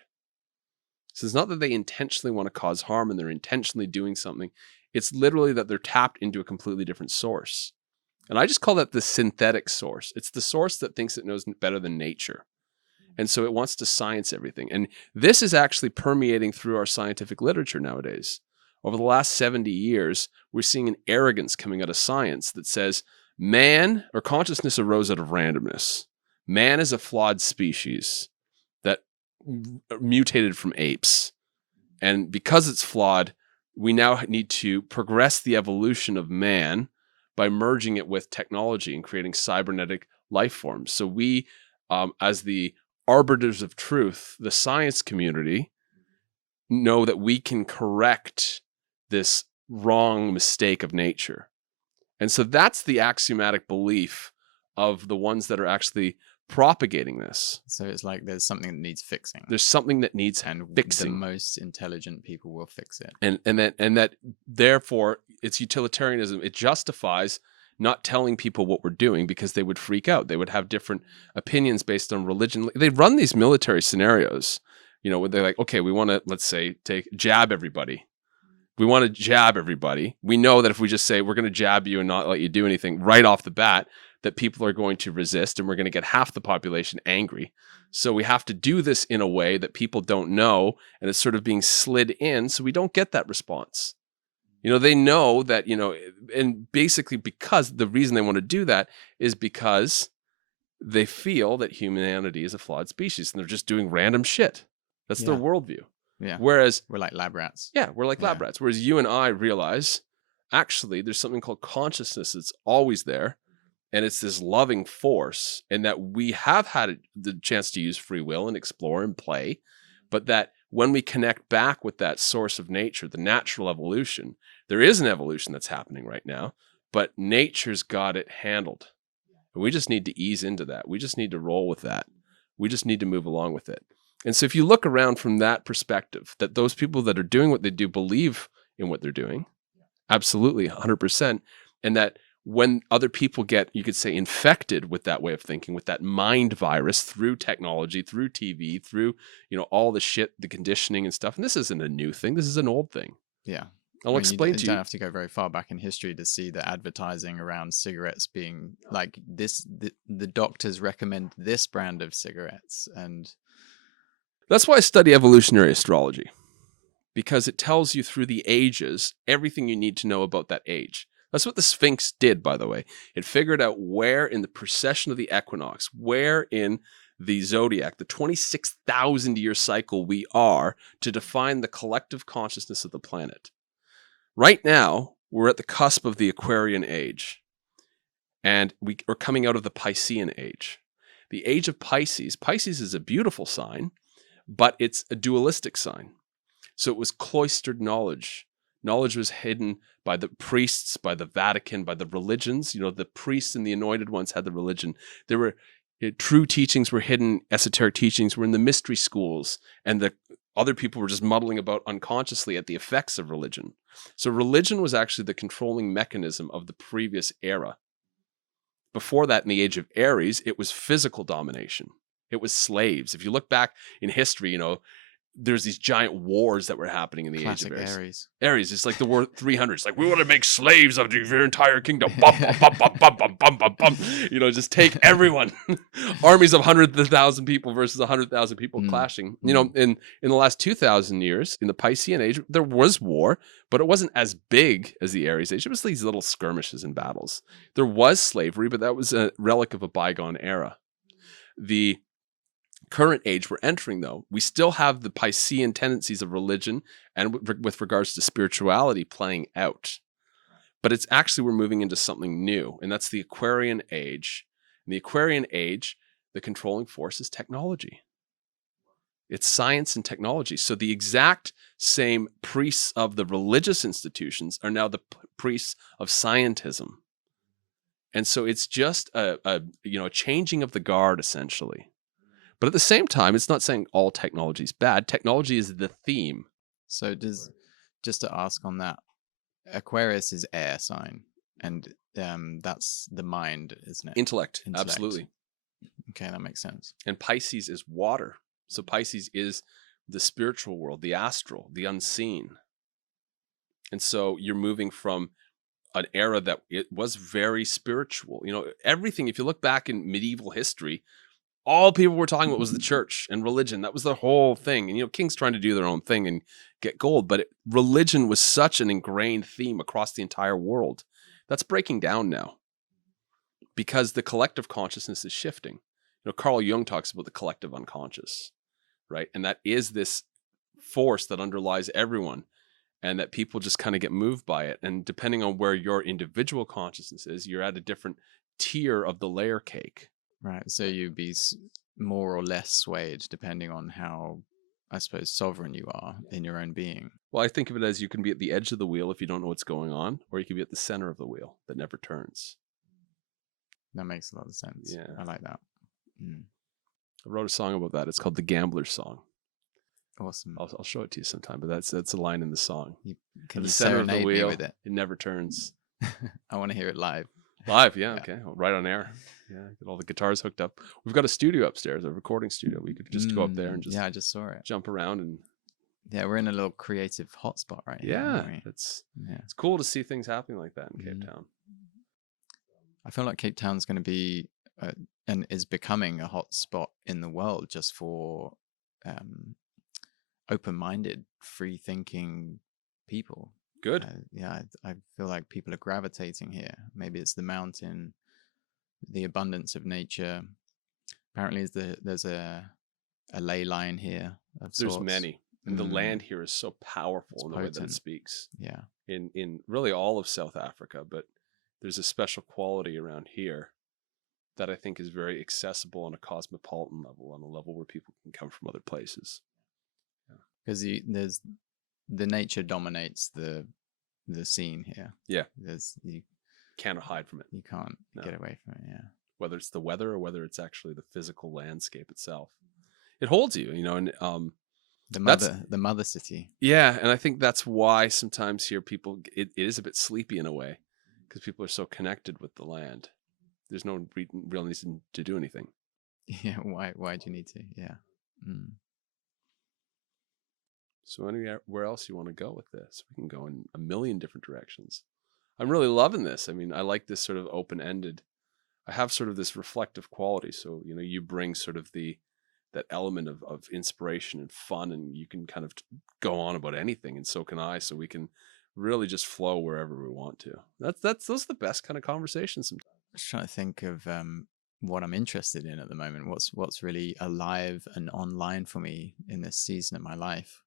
So it's not that they intentionally want to cause harm and they're intentionally doing something. It's literally that they're tapped into a completely different source. And I just call that the synthetic source. It's the source that thinks it knows better than nature. And so it wants to science everything. And this is actually permeating through our scientific literature nowadays. Over the last 70 years, we're seeing an arrogance coming out of science that says man, or consciousness, arose out of randomness. Man is a flawed species that mutated from apes. And because it's flawed, we now need to progress the evolution of man by merging it with technology and creating cybernetic life forms. So we, as the arbiters of truth, the science community, know that we can correct this wrong mistake of nature. And so that's the axiomatic belief of the ones that are actually propagating this. So it's like there's something that needs fixing. There's something that needs fixing. The most intelligent people will fix it. And that therefore it's utilitarianism. It justifies not telling people what we're doing because they would freak out. They would have different opinions based on religion. They run these military scenarios, where they're like, okay, we want to, let's say, jab everybody. We want to jab everybody. We know that if we just say we're going to jab you and not let you do anything right off the bat, that people are going to resist and we're going to get half the population angry. So we have to do this in a way that people don't know, and it's sort of being slid in so we don't get that response. They know that, and basically because the reason they want to do that is because they feel that humanity is a flawed species and they're just doing random shit. That's their worldview. Yeah. Whereas we're like lab rats. Yeah, we're like lab rats. Whereas you and I realize, actually, there's something called consciousness that's always there. And it's this loving force, and that we have had the chance to use free will and explore and play. But that when we connect back with that source of nature, the natural evolution, there is an evolution that's happening right now, but nature's got it handled. And we just need to ease into that. We just need to roll with that. We just need to move along with it. And so if you look around from that perspective, that those people that are doing what they do believe in what they're doing, absolutely 100%. And that when other people get, you could say, infected with that way of thinking, with that mind virus through technology, through TV, through, all the shit, the conditioning and stuff. And this isn't a new thing. This is an old thing. Yeah. I'll explain to you. You don't have to go very far back in history to see the advertising around cigarettes being like this. The doctors recommend this brand of cigarettes. And that's why I study evolutionary astrology, because it tells you through the ages everything you need to know about that age. That's what the Sphinx did, by the way. It figured out where in the precession of the equinox, where in the zodiac, the 26,000 year cycle we are, to define the collective consciousness of the planet. Right now, we're at the cusp of the Aquarian Age, and we are coming out of the Piscean Age. The age of Pisces. Pisces is a beautiful sign, but it's a dualistic sign. So it was cloistered knowledge. Knowledge was hidden by the priests, by the Vatican, by the religions. The priests and the anointed ones had the religion. There were true teachings were hidden, esoteric teachings were in the mystery schools, and the other people were just muddling about unconsciously at the effects of religion. So religion was actually the controlling mechanism of the previous era. Before that, in the age of Aries, it was physical domination. It was slaves. If you look back in history, there's these giant wars that were happening in the Classic age of Aries. Aries. Aries, it's like the war 300s. Like, we want to make slaves of your entire kingdom. Bum, bum, bum, bum, bum, bum, bum, bum, bum. Just take everyone. Armies of 100,000 people versus 100,000 people clashing. In the last 2,000 years, in the Piscean Age, there was war, but it wasn't as big as the Aries Age. It was these little skirmishes and battles. There was slavery, but that was a relic of a bygone era. The current age we're entering, though, we still have the Piscean tendencies of religion and with regards to spirituality playing out. But it's actually, we're moving into something new, and that's the Aquarian Age. In the Aquarian Age, the controlling force is technology. It's science and technology. So the exact same priests of the religious institutions are now the priests of scientism. And so it's just a changing of the guard, essentially. But at the same time, it's not saying all technology is bad. Technology is the theme. So just to ask on that, Aquarius is air sign, and that's the mind, isn't it? Intellect, absolutely. Okay, that makes sense. And Pisces is water. So Pisces is the spiritual world, the astral, the unseen. And so you're moving from an era that it was very spiritual. Everything, if you look back in medieval history, all people were talking about was the church and religion. That was the whole thing. And, kings trying to do their own thing and get gold. But religion was such an ingrained theme across the entire world. That's breaking down now because the collective consciousness is shifting. Carl Jung talks about the collective unconscious, right? And that is this force that underlies everyone, and that people just kind of get moved by it. And depending on where your individual consciousness is, you're at a different tier of the layer cake. Right. So you'd be more or less swayed depending on how, I suppose, sovereign you are in your own being. Well, I think of it as you can be at the edge of the wheel if you don't know what's going on, or you can be at the center of the wheel that never turns. That makes a lot of sense. Yeah. I like that. I wrote a song about that. It's called The Gambler's Song. Awesome. I'll show it to you sometime, but that's a line in the song. Can the you center of the serenade wheel, me with it? It never turns. I want to hear it live. Live, yeah. Okay. Right on air. Yeah, get all the guitars hooked up. We've got a studio upstairs, a recording studio. We could just go up there and just I just saw it. Jump around and we're in a little creative hotspot right here. Yeah, it's cool to see things happening like that in Cape Town. I feel like Cape Town's going to be and is becoming a hotspot in the world just for open-minded, free-thinking people. Good. I feel like people are gravitating here. Maybe it's the mountain, the abundance of nature. Apparently, there's a ley line here of There's sorts. many, and the land here is so powerful in the way that it speaks. Yeah. In really all of South Africa, but there's a special quality around here that I think is very accessible on a cosmopolitan level, on a level where people can come from other places. Because there's the nature dominates the scene here. Yeah. You can't hide from it. You can't get away from it. Yeah. Whether it's the weather or whether it's actually the physical landscape itself, it holds you. And the mother city. Yeah, and I think that's why sometimes here people it is a bit sleepy in a way, because people are so connected with the land. There's no real reason to do anything. Yeah. Why do you need to? Yeah. So anywhere else you want to go with this? We can go in a million different directions. I'm really loving this. I mean, I like this sort of open-ended. I have sort of this reflective quality. So, you bring sort of that element of inspiration and fun, and you can kind of go on about anything, and so can I. So we can really just flow wherever we want to. Those are the best kind of conversations sometimes. I was trying to think of what I'm interested in at the moment. What's really alive and online for me in this season of my life.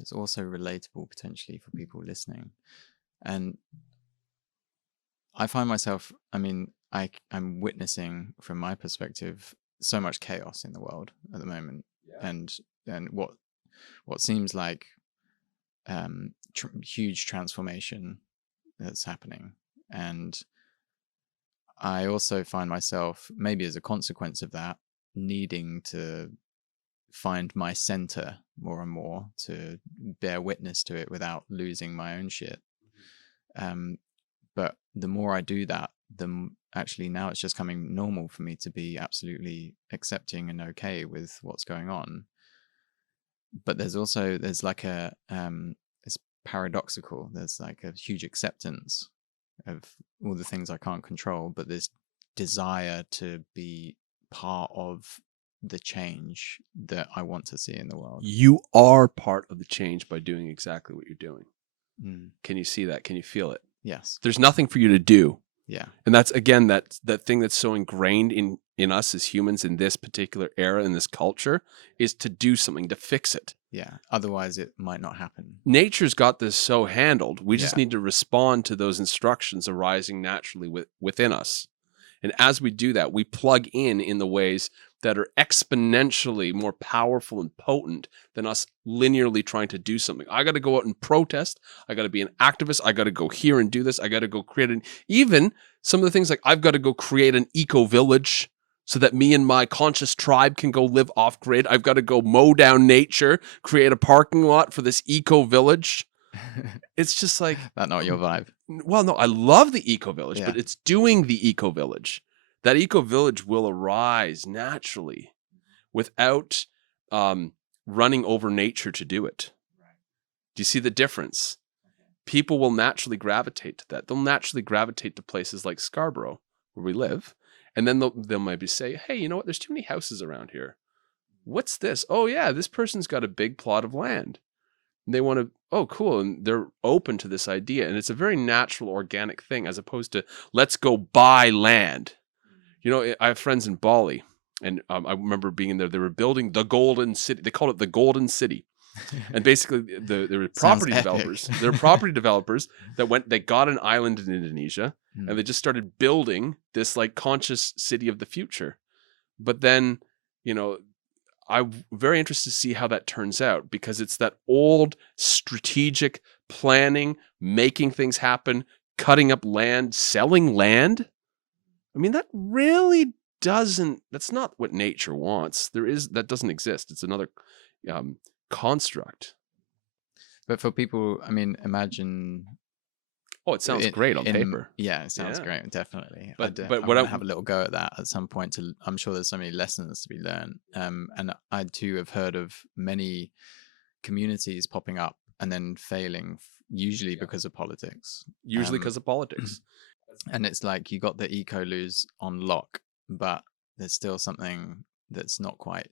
It's also relatable potentially for people listening, and I find myself, I'm witnessing from my perspective so much chaos in the world at the moment, Yeah. and what seems like huge transformation that's happening. And I also find myself, maybe as a consequence of that, needing to find my center more and more to bear witness to it without losing my own shit. Um, but the more I do that, actually now it's just coming normal for me to be absolutely accepting and okay with what's going on. But there's like it's paradoxical. There's like a huge acceptance of all the things I can't control, but this desire to be part of the change that I want to see in the world. You are part of the change by doing exactly what you're doing. Mm. Can you see that? Can you feel it? Yes. There's nothing for you to do. Yeah. And that's, again, that thing that's so ingrained in us as humans in this particular era, in this culture, is to do something, to fix it. Yeah. Otherwise, it might not happen. Nature's got this so handled. We just Yeah. need to respond to those instructions arising naturally within us. And as we do that, we plug in the ways that are exponentially more powerful and potent than us linearly trying to do something. I got to go out and protest. I got to be an activist. I got to go here and do this. I got to go create even some of the things like I've got to go create an eco village so that me and my conscious tribe can go live off grid. I've got to go mow down nature, create a parking lot for this eco village. It's just like, that's not your vibe. Well, no, I love the eco village, Yeah. but it's doing the eco village. That eco village will arise naturally without running over nature to do it. Do you see the difference? People will naturally gravitate to that. They'll naturally gravitate to places like Scarborough, where we live, and then they'll maybe say, hey, you know what? There's too many houses around here. What's this? Oh, yeah, this person's got a big plot of land. They want to, oh, cool. And they're open to this idea. And it's a very natural, organic thing, as opposed to let's go buy land. You know, I have friends in Bali, and I remember being in there. They were building the Golden City. They called it the Golden City. And basically, there were property developers. There were property developers they got an island in Indonesia, and they just started building this like conscious city of the future. But then, you know, I'm very interested to see how that turns out, because it's that old strategic planning, making things happen, cutting up land, selling land. I mean, that really that's not what nature wants. That doesn't exist. It's another construct. But for people, I mean, imagine. Oh, it sounds great on paper. Yeah, it sounds great, definitely. But I want to have a little go at that at some point. I'm sure there's so many lessons to be learned. And I too have heard of many communities popping up and then failing, usually because of politics. Usually because of politics. And it's like you got the eco-loos on lock, but there's still something that's not quite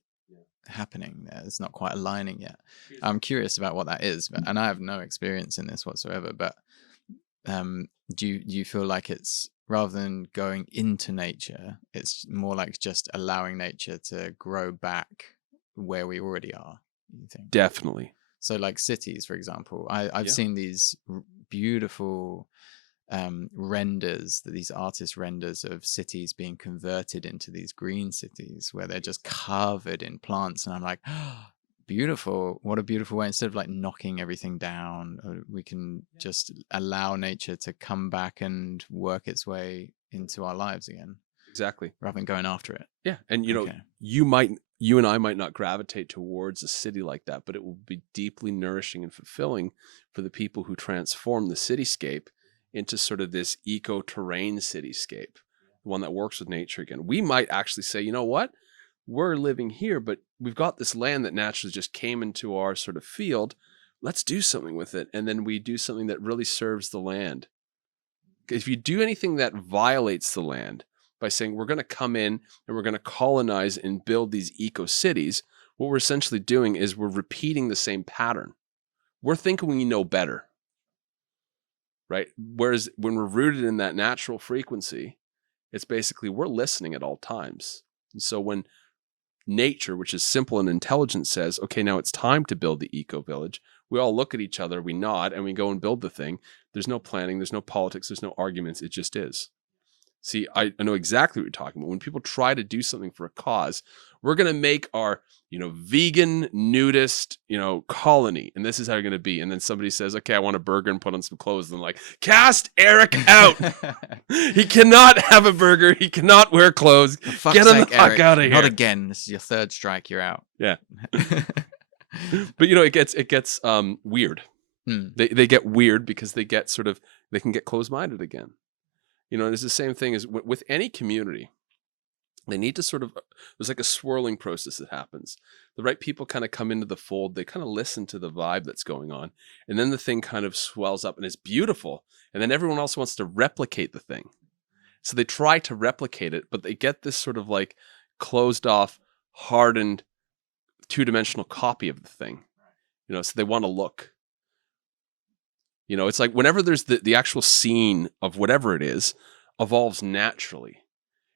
happening there. It's not quite aligning yet. I'm curious about what that is, and I have no experience in this whatsoever, but do you feel like it's, rather than going into nature, it's more like just allowing nature to grow back where we already are, you think? Definitely. So like cities, for example, I've seen these beautiful these artist renders of cities being converted into these green cities where they're just covered in plants, and I'm like, oh, beautiful. What a beautiful way. Instead of like knocking everything down, we can just allow nature to come back and work its way into our lives again. Exactly. Rather than going after it. Yeah. And you know, you and I might not gravitate towards a city like that, but it will be deeply nourishing and fulfilling for the people who transform the cityscape into sort of this eco-terrain cityscape, one that works with nature again. We might actually say, you know what? We're living here, but we've got this land that naturally just came into our sort of field. Let's do something with it. And then we do something that really serves the land. If you do anything that violates the land by saying we're going to come in and we're going to colonize and build these eco cities, what we're essentially doing is we're repeating the same pattern. We're thinking we know better. Right? Whereas when we're rooted in that natural frequency, it's basically we're listening at all times. And so when nature, which is simple and intelligent, says, okay, now it's time to build the eco village, we all look at each other, we nod, and we go and build the thing. There's no planning, there's no politics, there's no arguments. It just is. See, I know exactly what you're talking about. When people try to do something for a cause, we're going to make our, vegan nudist, colony, and this is how you're going to be. And then somebody says, okay, I want a burger and put on some clothes. And I'm like, cast Eric out. He cannot have a burger. He cannot wear clothes. For fuck's Get him the sake, fuck Eric, out of here. Not again. This is your third strike. You're out. Yeah. But it gets weird. They get weird because they can get closed-minded again. And it's the same thing as with any community. They need to there's like a swirling process that happens. The right people kind of come into the fold. They kind of listen to the vibe that's going on. And then the thing kind of swells up and it's beautiful. And then everyone else wants to replicate the thing. So they try to replicate it, but they get this sort of like closed off, hardened, two-dimensional copy of the thing. So they want to look. It's like whenever there's the actual scene of whatever it is evolves naturally.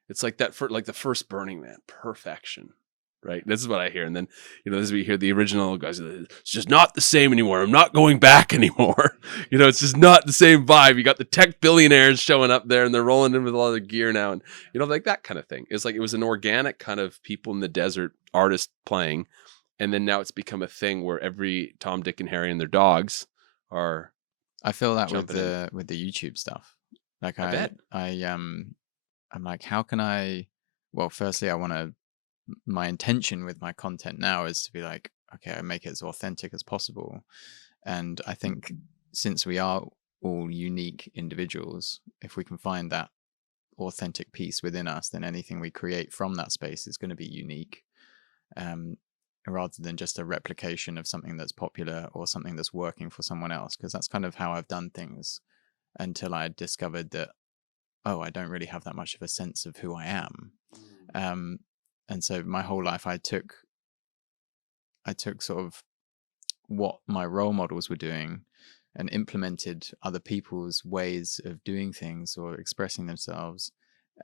It's like that for like the first Burning Man, perfection, right? This is what I hear. And then, this is what you hear the original guys, it's just not the same anymore. I'm not going back anymore. It's just not the same vibe. You got the tech billionaires showing up there and they're rolling in with all their gear now. And, like that kind of thing. It's like, it was an organic kind of people in the desert artist playing. And then now it's become a thing where every Tom, Dick, and Harry and their dogs are. I feel that with the YouTube stuff. Like I bet. I'm like, how can well, firstly, my intention with my content now is to be like, okay, I make it as authentic as possible. And I think since we are all unique individuals, if we can find that authentic piece within us, then anything we create from that space is going to be unique. Rather than just a replication of something that's popular or something that's working for someone else. Because that's kind of how I've done things until I discovered that, I don't really have that much of a sense of who I am. And so my whole life I took sort of what my role models were doing and implemented other people's ways of doing things or expressing themselves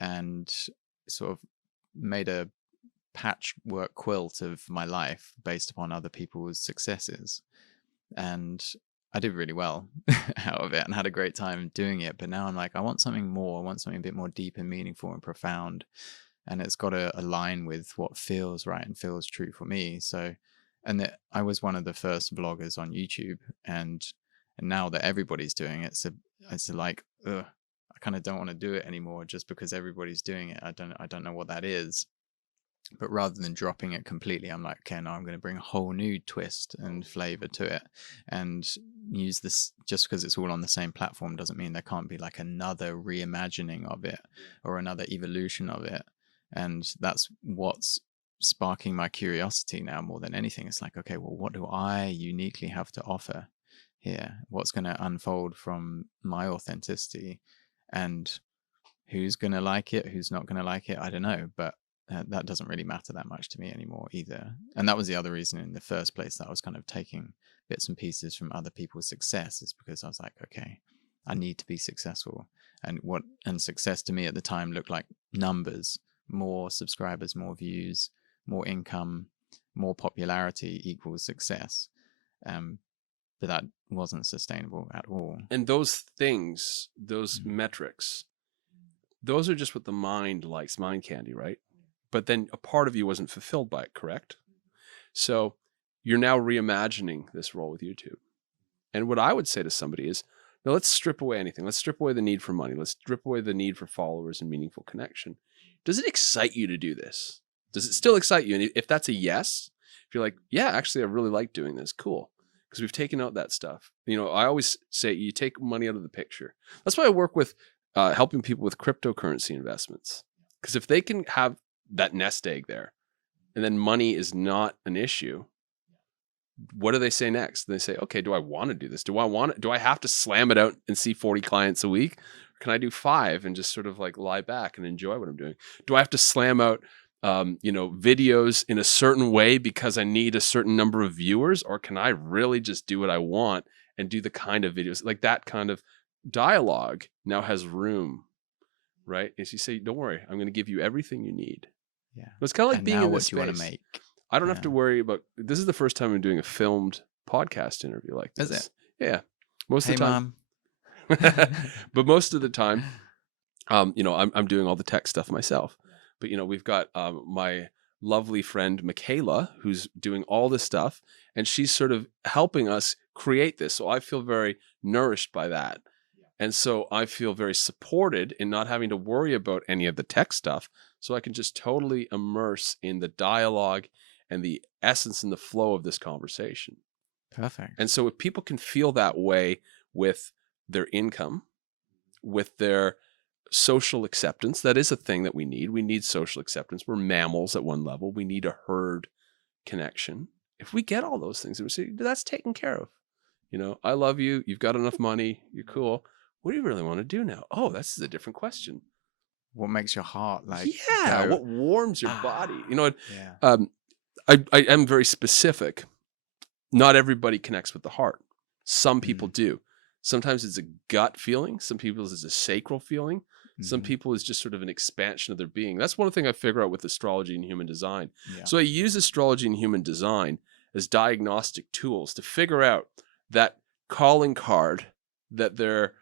and sort of made a patchwork quilt of my life based upon other people's successes. And I did really well out of it and had a great time doing it. But now I'm like, I want something more. I want something a bit more deep and meaningful and profound. And it's got to align with what feels right and feels true for me. So, I was one of the first vloggers on YouTube, and now that everybody's doing it, it's like, I kind of don't want to do it anymore just because everybody's doing it. I don't know what that is. But rather than dropping it completely, I'm like, okay, now I'm going to bring a whole new twist and flavor to it and use this. Just because it's all on the same platform doesn't mean there can't be like another reimagining of it or another evolution of it. And that's what's sparking my curiosity now more than anything. It's like, okay, well, what do I uniquely have to offer here? What's going to unfold from my authenticity? And who's going to like it? Who's not going to like it? I don't know. But that doesn't really matter that much to me anymore either. And that was the other reason in the first place that I was kind of taking bits and pieces from other people's success, is because I was like, okay, I need to be successful. And success to me at the time looked like numbers, more subscribers, more views, more income, more popularity equals success. But that wasn't sustainable at all. And those things, those metrics, those are just what the mind likes, mind candy, right? But then a part of you wasn't fulfilled by it, correct? So you're now reimagining this role with YouTube. And what I would say to somebody is, now let's strip away anything. Let's strip away the need for money. Let's strip away the need for followers and meaningful connection. Does it excite you to do this? Does it still excite you? And if that's a yes, if you're like, yeah, actually, I really like doing this, cool. Because we've taken out that stuff. I always say you take money out of the picture. That's why I work with helping people with cryptocurrency investments. Because if they can have that nest egg there, and then money is not an issue, what do they say next? They say, okay, do I want to do this? Do I have to slam it out and see 40 clients a week? Or can I do 5 and just sort of like lie back and enjoy what I'm doing? Do I have to slam out, videos in a certain way because I need a certain number of viewers? Or can I really just do what I want and do the kind of videos, like that kind of dialogue now has room, right? As you say, don't worry, I'm going to give you everything you need. Yeah. It's kind of like and being now in what this do you space. want to make? I don't have to worry about, this is the first time I'm doing a filmed podcast interview like this. Is it? Yeah. Most Hey, of the time. Mom. But most of the time, I'm doing all the tech stuff myself, but we've got my lovely friend Michaela who's doing all this stuff, and she's sort of helping us create this. So I feel very nourished by that. And so I feel very supported in not having to worry about any of the tech stuff. So I can just totally immerse in the dialogue and the essence and the flow of this conversation. Perfect. And so if people can feel that way with their income, with their social acceptance, that is a thing that we need. We need social acceptance. We're mammals at one level. We need a herd connection. If we get all those things, we say that's taken care of. I love you. You've got enough money. You're cool. What do you really want to do now? Oh, this is a different question. What makes your heart like Yeah. go, What warms your body? yeah. Um, I am very specific. Not everybody connects with the heart. Some people do. Sometimes it's a gut feeling. Some people it's a sacral feeling. Some people is just sort of an expansion of their being. That's one thing I figure out with astrology and human design. Yeah. So I use astrology and human design as diagnostic tools to figure out that calling card that their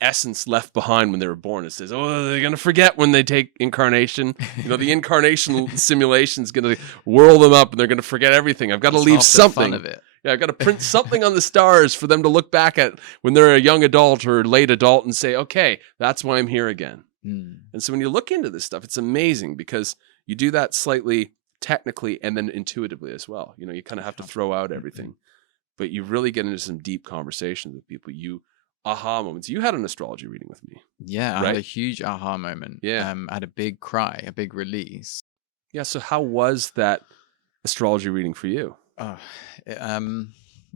essence left behind when they were born. It says, oh, they're going to forget when they take incarnation. The incarnation simulation is going to whirl them up and they're going to forget everything. I've got to That's leave half the something. fun of it. Yeah, I've got to print something on the stars for them to look back at when they're a young adult or late adult and say, okay, that's why I'm here again. And so when you look into this stuff, it's amazing because you do that slightly technically and then intuitively as well. You kind of have to throw out everything, but you really get into some deep conversations with people. Aha moments. You had an astrology reading with me. Yeah, I right? had a huge aha moment. Yeah. I had a big cry, a big release. Yeah. So how was that astrology reading for you? Oh,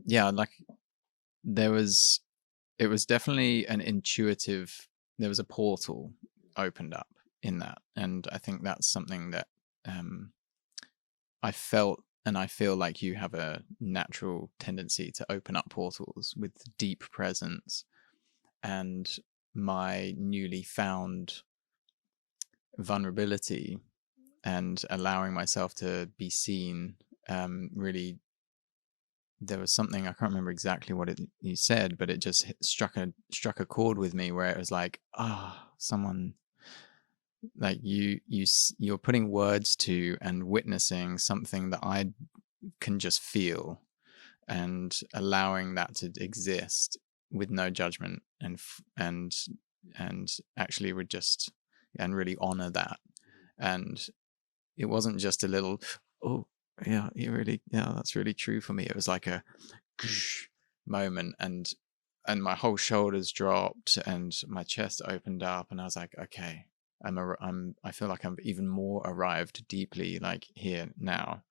yeah, like it was definitely an intuitive, there was a portal opened up in that. And I think that's something that I felt and I feel like you have a natural tendency to open up portals with deep presence. And my newly found vulnerability and allowing myself to be seen, really, there was something, I can't remember exactly what you said, but it just struck a chord with me where it was like, someone like you're putting words to and witnessing something that I can just feel, and allowing that to exist with no judgment, and actually would just and really honor that. And it wasn't just a little, oh yeah, that's really true for me. It was like a moment, and my whole shoulders dropped and my chest opened up, and I was like, okay, I feel like I'm even more arrived deeply, like here now.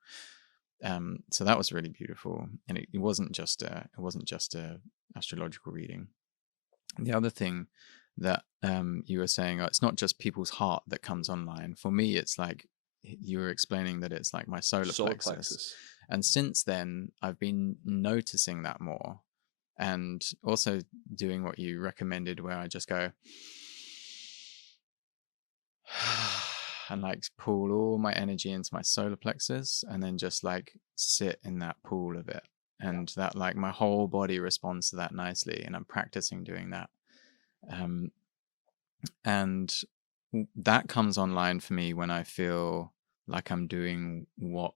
So that was really beautiful, and it wasn't just a astrological reading. The other thing that you were saying, it's not just people's heart that comes online. For me, it's like you were explaining that it's like my solar plexus. And since then, I've been noticing that more, and also doing what you recommended, where I just go and like pull all my energy into my solar plexus, and then just like sit in that pool of it. And that, like, my whole body responds to that nicely, and I'm practicing doing that. And that comes online for me when I feel like I'm doing what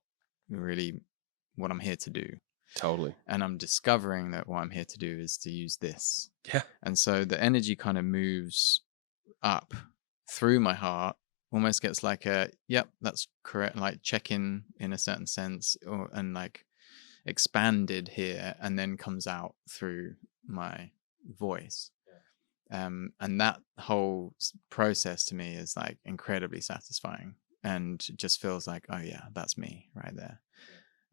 I'm here to do. Totally. And I'm discovering that what I'm here to do is to use this. Yeah. And so the energy kind of moves up through my heart, almost gets like a, yep, that's correct, like check in a certain sense, and like expanded here, and then comes out through my voice. And that whole process to me is like incredibly satisfying, and just feels like, oh yeah, that's me right there.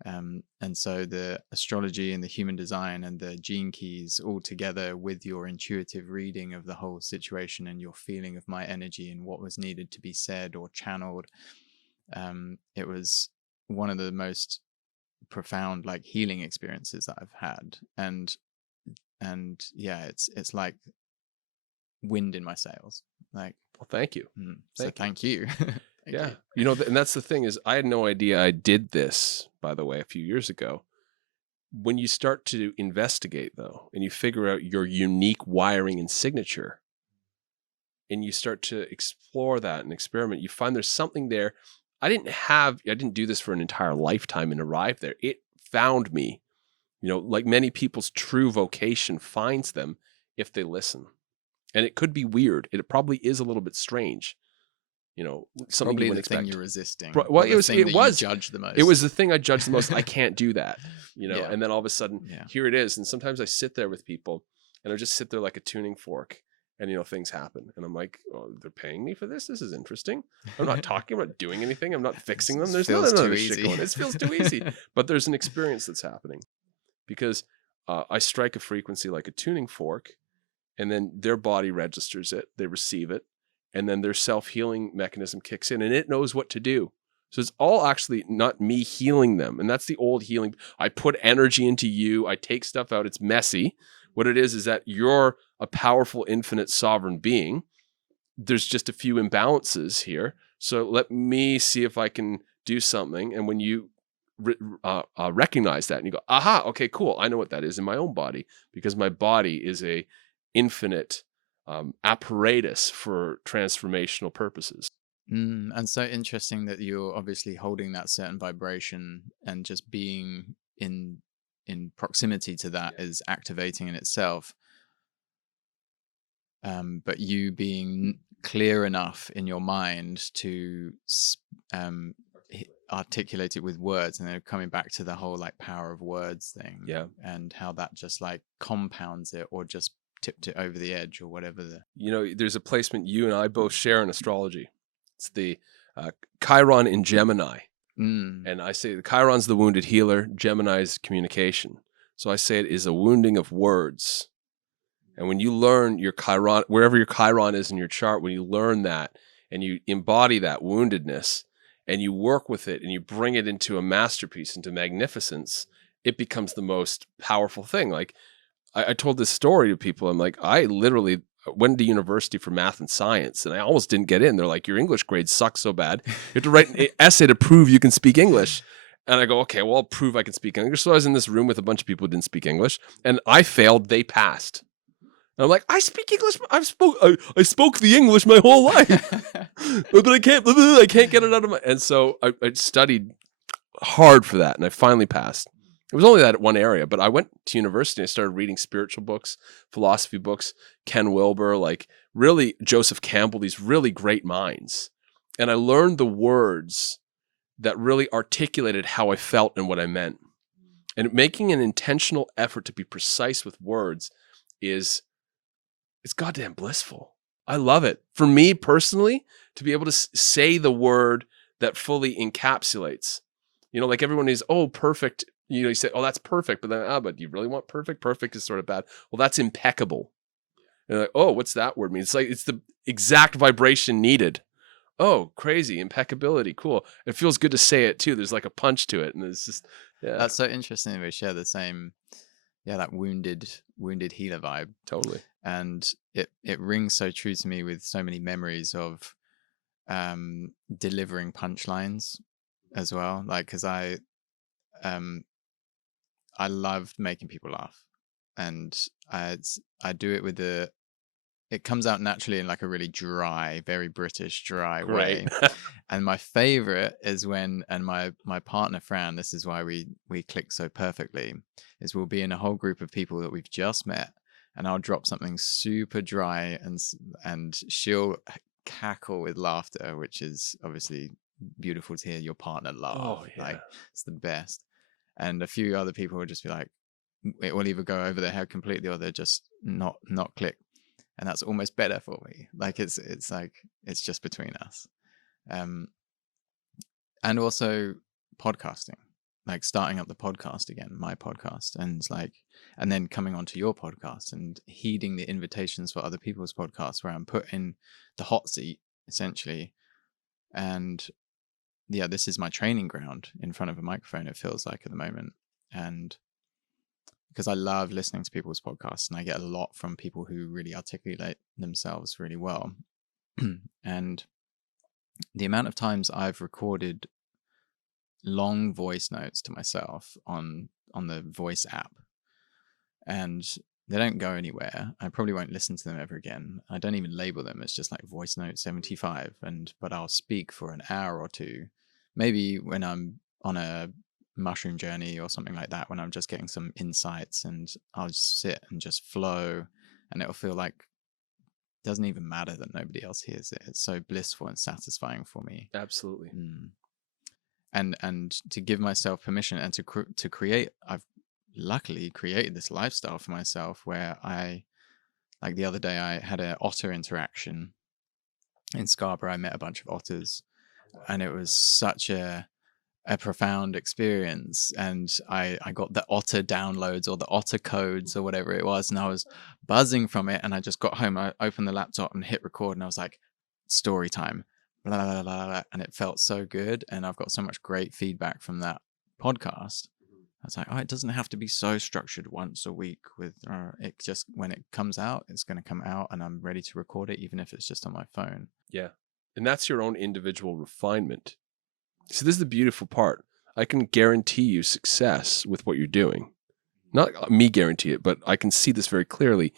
And so the astrology and the human design and the gene keys all together with your intuitive reading of the whole situation and your feeling of my energy and what was needed to be said or channeled, it was one of the most profound like healing experiences that I've had. And yeah, it's like wind in my sails. Like, well, thank you. So thank you. Yeah. You. And that's the thing is, I had no idea I did this, by the way, a few years ago. When you start to investigate, though, and you figure out your unique wiring and signature, and you start to explore that and experiment, you find there's something there. I didn't do this for an entire lifetime and arrive there. It found me, like many people's true vocation finds them if they listen. And it could be weird. It probably is a little bit strange, It's something you probably the wouldn't thing expect. you're resisting, Well, or the thing that you was judge the it was most. the thing I judged the most. I can't do that, Yeah. and then all of a sudden, Yeah. here it is. And sometimes I sit there with people and I just sit there like a tuning fork, and things happen. And I'm like, oh, they're paying me for this? This is interesting. I'm not talking, I'm not doing anything. I'm not fixing them. There's feels none of too this shit easy. going. It feels too easy. But there's an experience that's happening because I strike a frequency like a tuning fork, and then their body registers it, they receive it, and then their self-healing mechanism kicks in and it knows what to do. So it's all actually not me healing them. And that's the old healing. I put energy into you, I take stuff out, it's messy. What it is that you're a powerful, infinite, sovereign being. There's just a few imbalances here. So let me see if I can do something. And when you recognize that and you go, aha, okay, cool, I know what that is in my own body, because my body is a infinite apparatus for transformational purposes. And so interesting that you're obviously holding that certain vibration, and just being in proximity to that is activating in itself. But you being clear enough in your mind to articulate it with words, and then coming back to the whole like power of words thing, Yeah. and how that just like compounds it or just tipped it over the edge or whatever. There's a placement you and I both share in astrology. It's the Chiron in Gemini. And I say the Chiron's the wounded healer, Gemini's communication. So I say it is a wounding of words. And when you learn your Chiron, wherever your Chiron is in your chart, when you learn that and you embody that woundedness and you work with it and you bring it into a masterpiece, into magnificence, it becomes the most powerful thing. Like I told this story to people. I'm like, I literally went to university for math and science and I almost didn't get in. They're like, your English grades suck so bad. You have to write an essay to prove you can speak English. And I go, okay, well, I'll prove I can speak English. So I was in this room with a bunch of people who didn't speak English, and I failed. They passed. And I'm like, I speak English. I spoke the English my whole life, but I can't get it out of my. And so I studied hard for that, and I finally passed. It was only that one area, but I went to university and I started reading spiritual books, philosophy books, Ken Wilber, like really Joseph Campbell, these really great minds. And I learned the words that really articulated how I felt and what I meant. And making an intentional effort to be precise with words it's goddamn blissful. I love it. For me personally, to be able to say the word that fully encapsulates, like everyone is, oh, perfect. You say, oh, that's perfect. But then, but do you really want perfect? Perfect is sort of bad. Well, that's impeccable. And like, oh, what's that word mean? It's like, it's the exact vibration needed. Oh, crazy. Impeccability. Cool. It feels good to say it too. There's like a punch to it. And it's just, yeah. That's so interesting. We share the same, that wounded healer vibe. Totally. And it rings so true to me with so many memories of delivering punchlines as well. Like, because I loved making people laugh, and I do it with it comes out naturally in like a really dry, very British dry way. And my favorite is when, and my partner Fran, this is why we click so perfectly, is we'll be in a whole group of people that we've just met, and I'll drop something super dry, and she'll cackle with laughter, which is obviously beautiful to hear your partner laugh. Oh, yeah. Like, it's the best. And a few other people will just be like, it will either go over their head completely or they're just not click. And that's almost better for me. Like, it's like, it's just between us. And also podcasting, like starting up the podcast again, my podcast, and then coming onto your podcast and heeding the invitations for other people's podcasts where I'm put in the hot seat essentially. And yeah, this is my training ground in front of a microphone, it feels like at the moment. And because I love listening to people's podcasts, and I get a lot from people who really articulate themselves really well. And the amount of times I've recorded long voice notes to myself on the voice app, and they don't go anywhere. I probably won't listen to them ever again. I don't even label them. It's just like voice note 75. But I'll speak for an hour or two, maybe when I'm on a mushroom journey or something like that, when I'm just getting some insights, and I'll just sit and just flow, and it'll feel like it doesn't even matter that nobody else hears it. It's so blissful and satisfying for me. Absolutely. And to give myself permission and to create. I've luckily created this lifestyle for myself where I, like the other day, I had an otter interaction in Scarborough. I met a bunch of otters, and it was such a profound experience. And I got the otter downloads or the otter codes or whatever it was, and I was buzzing from it. And I just got home, I opened the laptop and hit record, and I was like, story time, blah, blah, blah, blah, blah. And it felt so good. And I've got so much great feedback from that podcast. I was like, oh, it doesn't have to be so structured once a week with it. Just when it comes out, it's going to come out, and I'm ready to record it, even if it's just on my phone. Yeah. And that's your own individual refinement. So this is the beautiful part. I can guarantee you success with what you're doing. Not me guarantee it, but I can see this very clearly.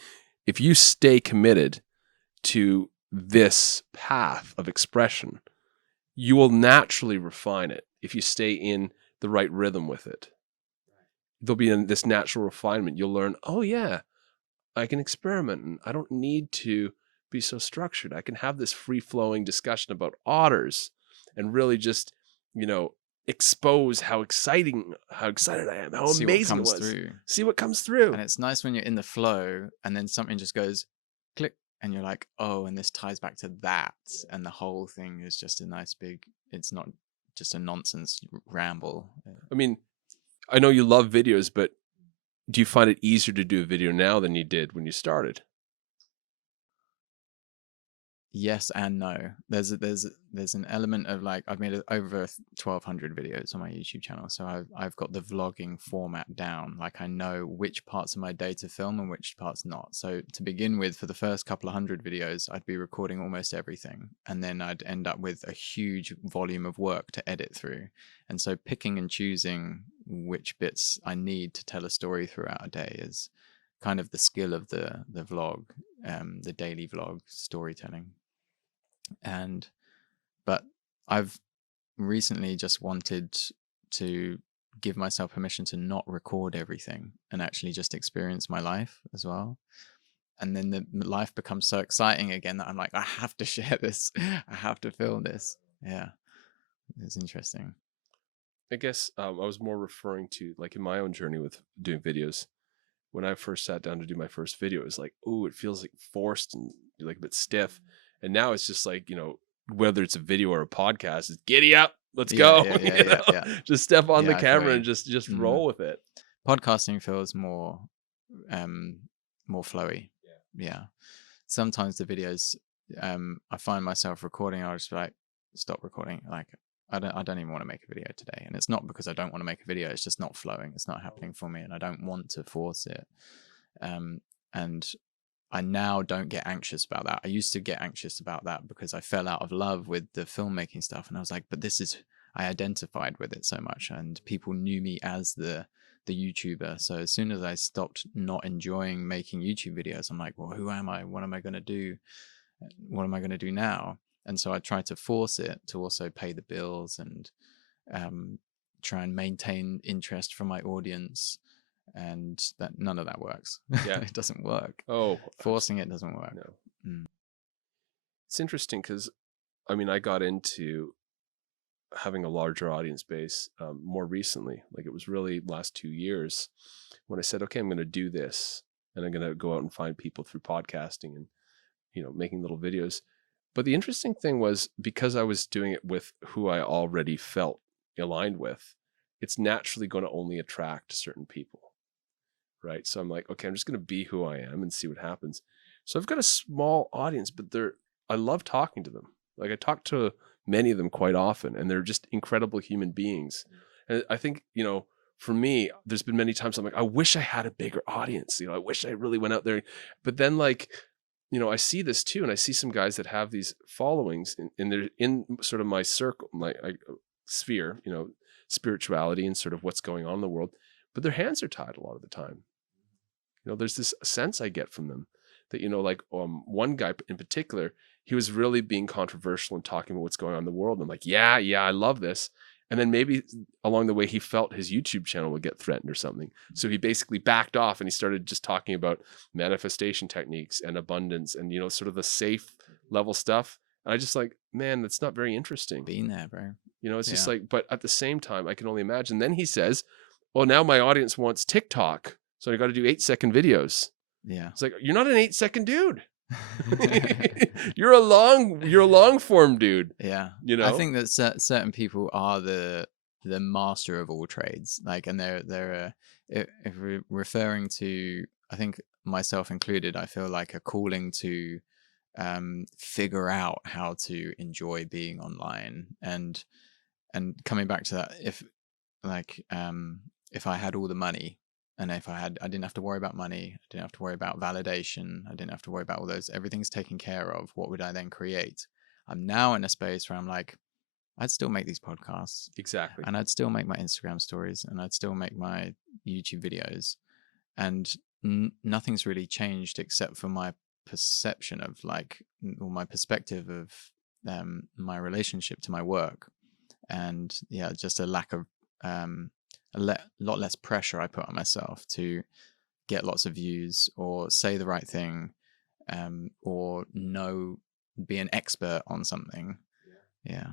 If you stay committed to this path of expression, you will naturally refine it if you stay in the right rhythm with it. There'll be this natural refinement. You'll learn, oh yeah, I can experiment, and I don't need to be so structured. I can have this free-flowing discussion about otters and really just, expose how excited I am, how See what amazing it comes was. through. See what comes through. And it's nice when you're in the flow, and then something just goes click, and you're like, oh, and this ties back to that. And the whole thing is just a nice big, it's not just a nonsense ramble. I mean, I know you love videos, but do you find it easier to do a video now than you did when you started? Yes and no. There's an element of, like, I've made over 1,200 videos on my YouTube channel, so I've got the vlogging format down. Like, I know which parts of my day to film and which parts not. So to begin with, for the first couple of hundred videos, I'd be recording almost everything, and then I'd end up with a huge volume of work to edit through. And so picking and choosing which bits I need to tell a story throughout a day is kind of the skill of the vlog, the daily vlog storytelling. But I've recently just wanted to give myself permission to not record everything and actually just experience my life as well. And then the life becomes so exciting again that I'm like, I have to share this. I have to film this. Yeah, it's interesting. I guess I was more referring to, like, in my own journey with doing videos. When I first sat down to do my first video, it was like, oh, it feels like forced and like a bit stiff. And now it's just like, whether it's a video or a podcast, it's giddy up, let's go. Yeah. Just step on the Yeah, I feel camera and you. just roll with it. Podcasting feels more flowy. Yeah. Sometimes the videos, I find myself recording, I'll just be like, stop recording. Like, I don't even want to make a video today. And it's not because I don't want to make a video, it's just not flowing. It's not happening for me, and I don't want to force it. And I now don't get anxious about that. I used to get anxious about that because I fell out of love with the filmmaking stuff. And I was like, but I identified with it so much, and people knew me as the YouTuber. So as soon as I stopped not enjoying making YouTube videos, I'm like, well, who am I? What am I going to do? What am I going to do now? And so I tried to force it to also pay the bills and try and maintain interest from my audience. And that none of that works. Yeah. It doesn't work. Oh, Forcing it doesn't work. No. It's interesting because, I got into having a larger audience base more recently. Like, it was really last 2 years when I said, okay, I'm going to do this, and I'm going to go out and find people through podcasting and, making little videos. But the interesting thing was, because I was doing it with who I already felt aligned with, it's naturally going to only attract certain people. Right. So I'm like, okay, I'm just going to be who I am and see what happens. So I've got a small audience, but I love talking to them. Like, I talk to many of them quite often, and they're just incredible human beings. And I think, for me, there's been many times I'm like, I wish I had a bigger audience. I wish I really went out there. But then, like, I see this too. And I see some guys that have these followings, and they're in sort of my circle, my sphere, spirituality and sort of what's going on in the world, but their hands are tied a lot of the time. You know, there's this sense I get from them that, you know, like one guy in particular, he was really being controversial and talking about what's going on in the world. And I'm like, yeah, I love this. And then maybe along the way, he felt his YouTube channel would get threatened or something. So he basically backed off and he started just talking about manifestation techniques and abundance and, you know, sort of the safe level stuff. And I just like, man, that's not very interesting. Been there, bro. You know, it's just Yeah. like, but at the same time, I can only imagine. Then he says, well, now my audience wants TikTok. So I got to do 8-second videos. Yeah. It's like, you're not an 8-second dude. you're a long form dude. Yeah. You know, I think that certain people are the master of all trades. Like, and they're if we're referring to, I think myself included, I feel like a calling to figure out how to enjoy being online, and coming back to that, if like if I had all the money, and if I didn't have to worry about money, I didn't have to worry about validation, I didn't have to worry about all those, everything's taken care of, what would I then create? I'm now in a space where I'm like, I'd still make these podcasts. exactly. And I'd still make my Instagram stories, and I'd still make my YouTube videos. And nothing's really changed except for my perception of like, or my perspective of my relationship to my work. And yeah, just a lack of lot less pressure I put on myself to get lots of views or say the right thing, or be an expert on something. Yeah.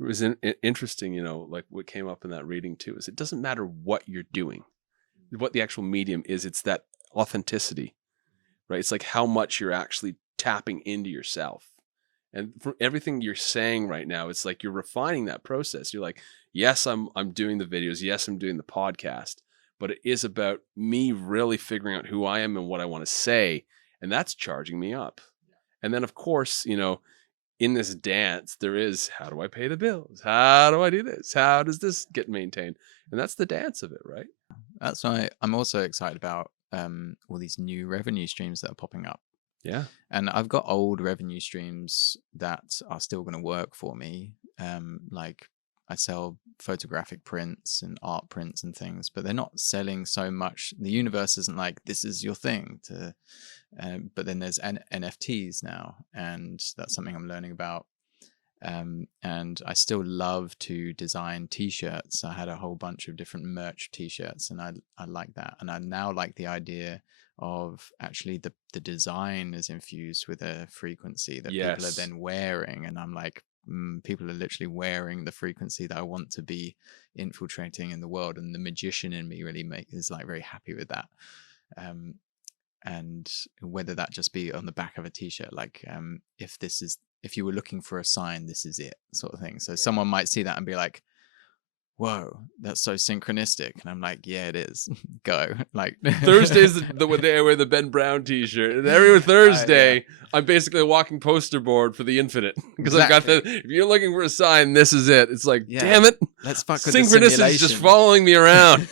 It was interesting, you know, like what came up in that reading too, is it doesn't matter what you're doing, what the actual medium is, it's that authenticity, right? It's like how much you're actually tapping into yourself. And for everything you're saying right now, it's like you're refining that process. You're like, yes, I'm doing the videos. Yes, I'm doing the podcast, but it is about me really figuring out who I am and what I want to say. And that's charging me up. And then of course, you know, in this dance, there is, how do I pay the bills? How do I do this? How does this get maintained? And that's the dance of it, right? That's why I'm also excited about all these new revenue streams that are popping up. Yeah. And I've got old revenue streams that are still going to work for me. Like I sell photographic prints and art prints and things, but they're not selling so much. The universe isn't like, this is your thing to, but then there's NFTs now, and that's something I'm learning about. And I still love to design t-shirts. I had a whole bunch of different merch t-shirts, and I like that. And I now like the idea of actually the design is infused with a frequency that people are then wearing. And I'm like, people are literally wearing the frequency that I want to be infiltrating in the world. And the magician in me really is like very happy with that. And whether that just be on the back of a t-shirt, like if you were looking for a sign, this is it, sort of thing. So someone might see that and be like, whoa, that's so synchronistic. And I'm like, yeah, it is. Go. Like Thursday's the day I wear the Ben Brown t-shirt, and every Thursday I'm basically a walking poster board for the infinite, because I've got the, if you're looking for a sign, this is it. It's like, damn it, let's fuck with synchronicity is just following me around.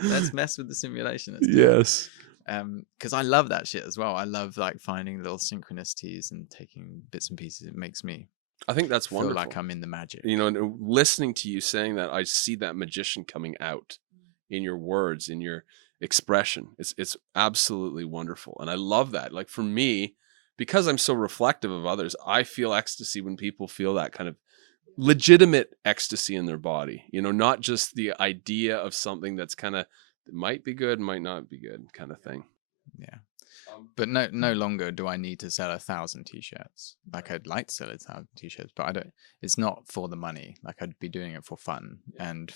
Let's mess with the simulation. Yes. Because I love that shit as well. I love like finding little synchronicities and taking bits and pieces. It makes me, I think that's wonderful. Feel like I'm in the magic. You know, and listening to you saying that, I see that magician coming out in your words, in your expression. It's absolutely wonderful, and I love that. Like for me, because I'm so reflective of others, I feel ecstasy when people feel that kind of legitimate ecstasy in their body. You know, not just the idea of something that's kind of might be good, might not be good, kind of thing. Yeah. But no longer do I need to sell 1,000 t-shirts. Like I'd like to sell 1,000 t-shirts, but I don't. It's not for the money. Like I'd be doing it for fun, and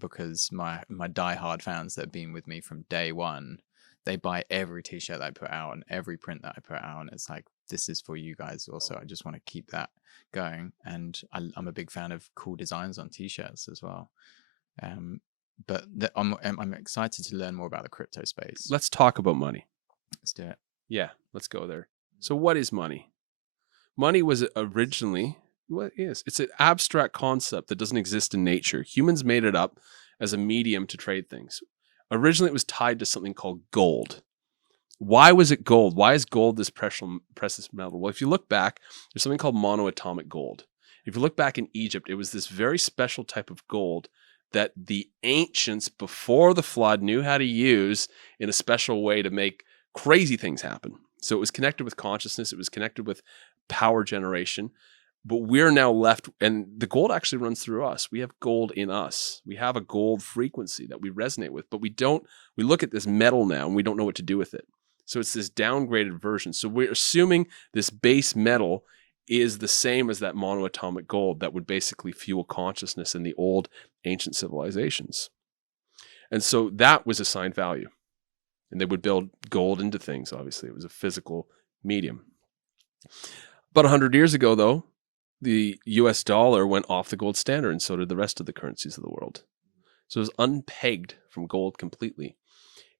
because my diehard fans that have been with me from day one, they buy every t-shirt that I put out and every print that I put out, and it's like, this is for you guys also. I just want to keep that going, and I'm a big fan of cool designs on t-shirts as well. But I'm excited to learn more about the crypto space. Let's talk about money. Let's do it. Yeah, let's go there. So what is money? Money was originally, what is? It's an abstract concept that doesn't exist in nature. Humans made it up as a medium to trade things. Originally, it was tied to something called gold. Why was it gold? Why is gold this precious metal? Well, if you look back, there's something called monoatomic gold. If you look back in Egypt, it was this very special type of gold that the ancients before the flood knew how to use in a special way to make crazy things happen. So it was connected with consciousness, it was connected with power generation, but we're now left, and the gold actually runs through us. We have gold in us. We have a gold frequency that we resonate with, but we look at this metal now and we don't know what to do with it. So it's this downgraded version. So we're assuming this base metal is the same as that monoatomic gold that would basically fuel consciousness in the old ancient civilizations. And so that was assigned value. And they would build gold into things, obviously. It was a physical medium. About 100 years ago, though, the US dollar went off the gold standard, and so did the rest of the currencies of the world. So it was unpegged from gold completely.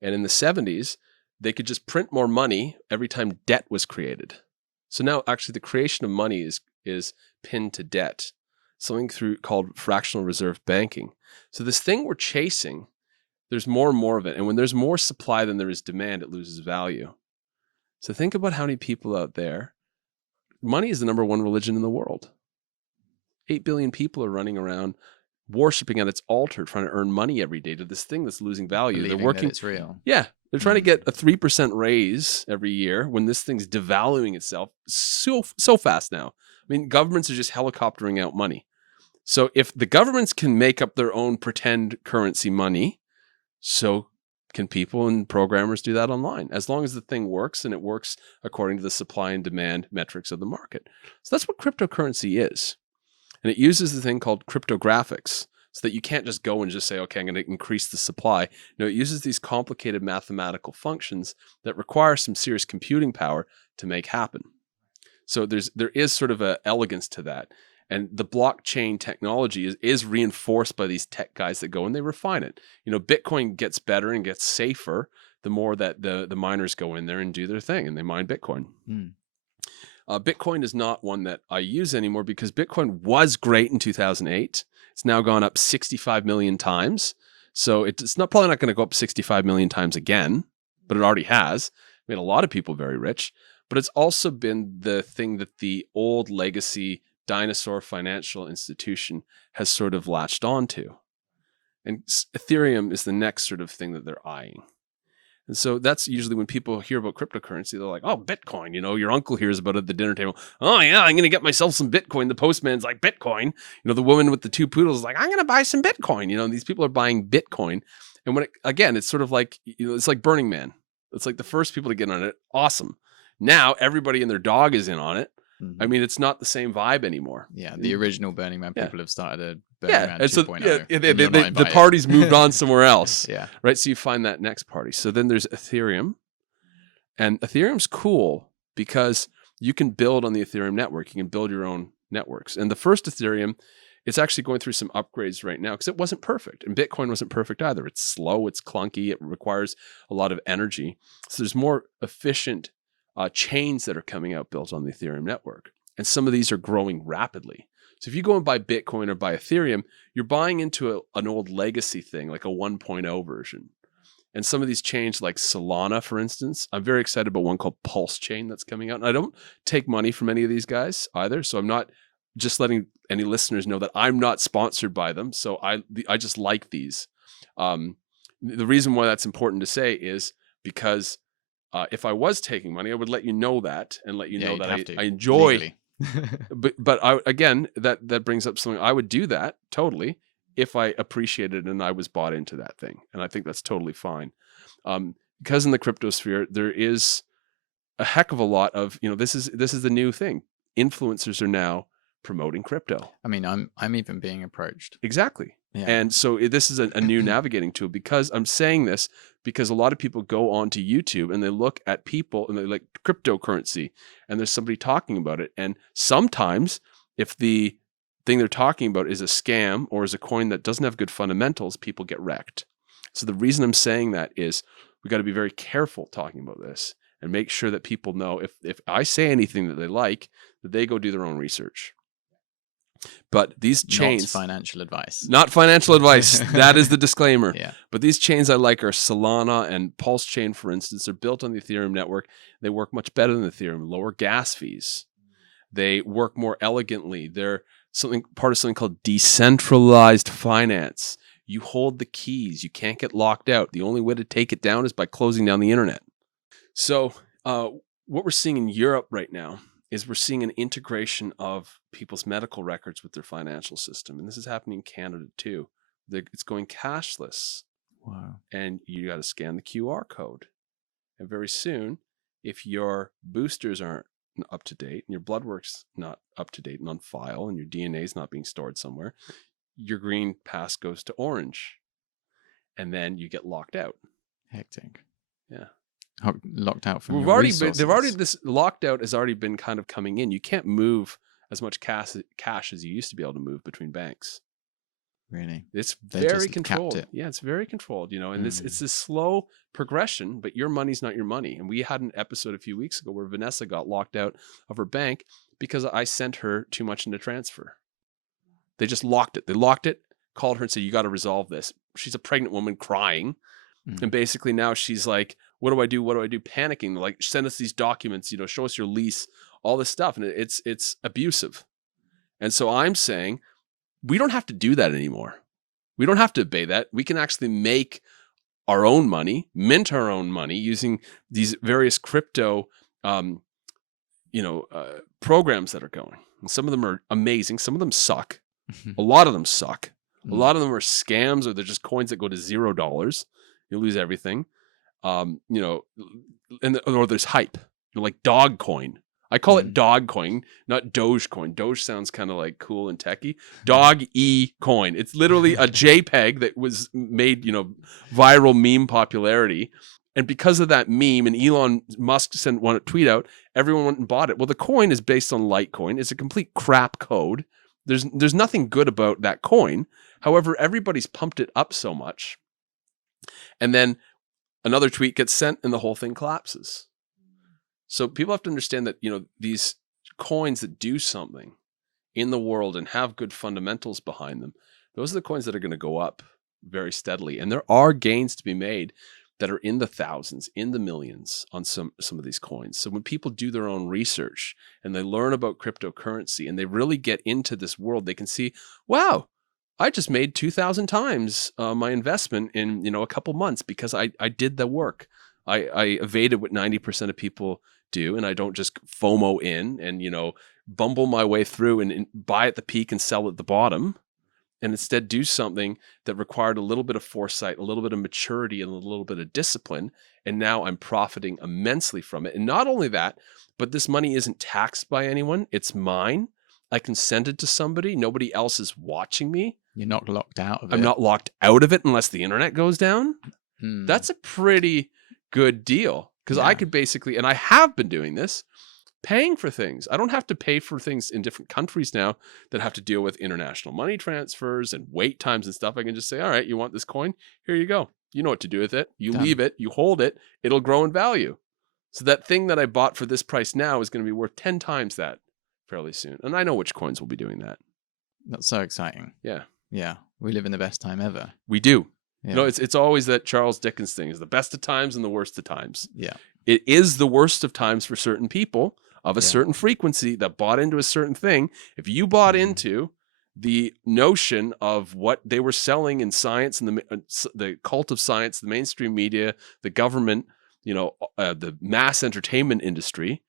And in the 70s, they could just print more money every time debt was created. So now actually the creation of money is pinned to debt, something called fractional reserve banking. So this thing we're chasing, there's more and more of it. And when there's more supply than there is demand, it loses value. So think about how many people out there. Money is the number one religion in the world. 8 billion people are running around worshiping at its altar, trying to earn money every day to this thing that's losing value. Believing they're working. That it's real. Yeah. They're trying to get a 3% raise every year when this thing's devaluing itself so fast now. I mean, governments are just helicoptering out money. So if the governments can make up their own pretend currency money, so can people and programmers do that online, as long as the thing works and it works according to the supply and demand metrics of the market. So that's what cryptocurrency is. And it uses the thing called cryptographics, so that you can't just go and just say, okay, I'm going to increase the supply. No, it uses these complicated mathematical functions that require some serious computing power to make happen. So there is sort of an elegance to that. And the blockchain technology is reinforced by these tech guys that go and they refine it. You know, Bitcoin gets better and gets safer the more that the miners go in there and do their thing and they mine Bitcoin. Bitcoin is not one that I use anymore because Bitcoin was great in 2008. It's now gone up 65 million times. So it's probably not going to go up 65 million times again, but it already has. Made a lot of people very rich. But it's also been the thing that the old legacy dinosaur financial institution has sort of latched onto. And Ethereum is the next sort of thing that they're eyeing. And so that's usually when people hear about cryptocurrency, they're like, oh, Bitcoin, you know, your uncle hears about it at the dinner table. Oh, yeah, I'm going to get myself some Bitcoin. The postman's like, Bitcoin. You know, the woman with the 2 poodles is like, I'm going to buy some Bitcoin. You know, these people are buying Bitcoin. And again, it's sort of like, you know, it's like Burning Man. It's like the first people to get on it. Awesome. Now everybody and their dog is in on it. Mm-hmm. I mean, it's not the same vibe anymore. Yeah, the original Burning Man people have started a Burning Man 2.0. Yeah, the party's moved on somewhere else. Yeah. Right, so you find that next party. So then there's Ethereum. And Ethereum's cool because you can build on the Ethereum network. You can build your own networks. And the first Ethereum, it's actually going through some upgrades right now because it wasn't perfect. And Bitcoin wasn't perfect either. It's slow, it's clunky, it requires a lot of energy. So there's more efficient chains that are coming out built on the Ethereum network. And some of these are growing rapidly. So if you go and buy Bitcoin or buy Ethereum, you're buying into an old legacy thing, like a 1.0 version. And some of these chains like Solana, for instance, I'm very excited about one called Pulse Chain that's coming out. And I don't take money from any of these guys either. So I'm not just letting any listeners know that I'm not sponsored by them. So I just like these. The reason why that's important to say is because if I was taking money, I would let you know that and let you know that I enjoy. but again, that brings up something. I would do that totally if I appreciated and I was bought into that thing, and I think that's totally fine. Because in the crypto sphere, there is a heck of a lot of, you know, this is the new thing. Influencers are now promoting crypto. I mean, I'm even being approached. Exactly. Yeah. And so this is a new navigating tool, because I'm saying this because a lot of people go onto YouTube and they look at people and they like cryptocurrency and there's somebody talking about it. And sometimes if the thing they're talking about is a scam or is a coin that doesn't have good fundamentals, people get wrecked. So the reason I'm saying that is we got to be very careful talking about this and make sure that people know if I say anything that they like, that they go do their own research. But these chains... Not financial advice. Not financial advice. That is the disclaimer. Yeah. But these chains I like are Solana and Pulse Chain, for instance. They're built on the Ethereum network. They work much better than Ethereum. Lower gas fees. They work more elegantly. They're part of something called decentralized finance. You hold the keys. You can't get locked out. The only way to take it down is by closing down the internet. So what we're seeing in Europe right now is we're seeing an integration of people's medical records with their financial system. And this is happening in Canada too. It's going cashless. Wow. And you got to scan the QR code. And very soon, if your boosters aren't up to date and your blood work's not up to date and on file and your DNA is not being stored somewhere, your green pass goes to orange. And then you get locked out. Hectic. Yeah. Locked out from They've your already resources. this locked-out has already been kind of coming in. You can't move as much cash as you used to be able to move between banks. Really? It's They very just controlled. capped it. Yeah, it's very controlled, and it's this slow progression, but your money's not your money. And we had an episode a few weeks ago where Vanessa got locked out of her bank because I sent her too much into transfer. They just locked it. They locked it, called her and said, "You got to resolve this." She's a pregnant woman crying. And basically now she's like, what do I do? What do I do? Panicking. They're like, send us these documents, show us your lease, all this stuff. And it's abusive. And so I'm saying we don't have to do that anymore. We don't have to obey that. We can actually make our own money, mint our own money using these various crypto, programs that are going. And some of them are amazing. Some of them suck. A lot of them suck. A lot of them are scams, or they're just coins that go to $0. You lose everything. Or there's hype, like dog coin. I call it dog coin, not Doge coin. Doge sounds kind of like cool and techie. Dog coin. It's literally a JPEG that was made, viral meme popularity. And because of that meme, and Elon Musk sent one tweet out, everyone went and bought it. Well, the coin is based on Litecoin. It's a complete crap code. There's nothing good about that coin. However, everybody's pumped it up so much. And then another tweet gets sent and the whole thing collapses. So people have to understand that, these coins that do something in the world and have good fundamentals behind them, those are the coins that are going to go up very steadily. And there are gains to be made that are in the thousands, in the millions on some of these coins. So when people do their own research and they learn about cryptocurrency and they really get into this world, they can see, wow, I just made 2,000 times my investment in a couple months because I did the work. I evaded what 90% of people do, and I don't just FOMO in and bumble my way through and buy at the peak and sell at the bottom, and instead do something that required a little bit of foresight, a little bit of maturity, and a little bit of discipline. And now I'm profiting immensely from it. And not only that, but this money isn't taxed by anyone. It's mine. I can send it to somebody. Nobody else is watching me. You're not locked out of it. I'm not locked out of it unless the internet goes down. That's a pretty good deal because I could basically, and I have been doing this, paying for things. I don't have to pay for things in different countries now that have to deal with international money transfers and wait times and stuff. I can just say, all right, you want this coin? Here you go. You know what to do with it. You leave it, you hold it, it'll grow in value. So that thing that I bought for this price now is going to be worth 10 times that fairly soon. And I know which coins will be doing that. That's so exciting. Yeah. Yeah. We live in the best time ever. We do. Yeah. It's always that Charles Dickens thing, is the best of times and the worst of times. Yeah. It is the worst of times for certain people of a certain frequency that bought into a certain thing. If you bought into the notion of what they were selling in science and the cult of science, the mainstream media, the government, the mass entertainment industry,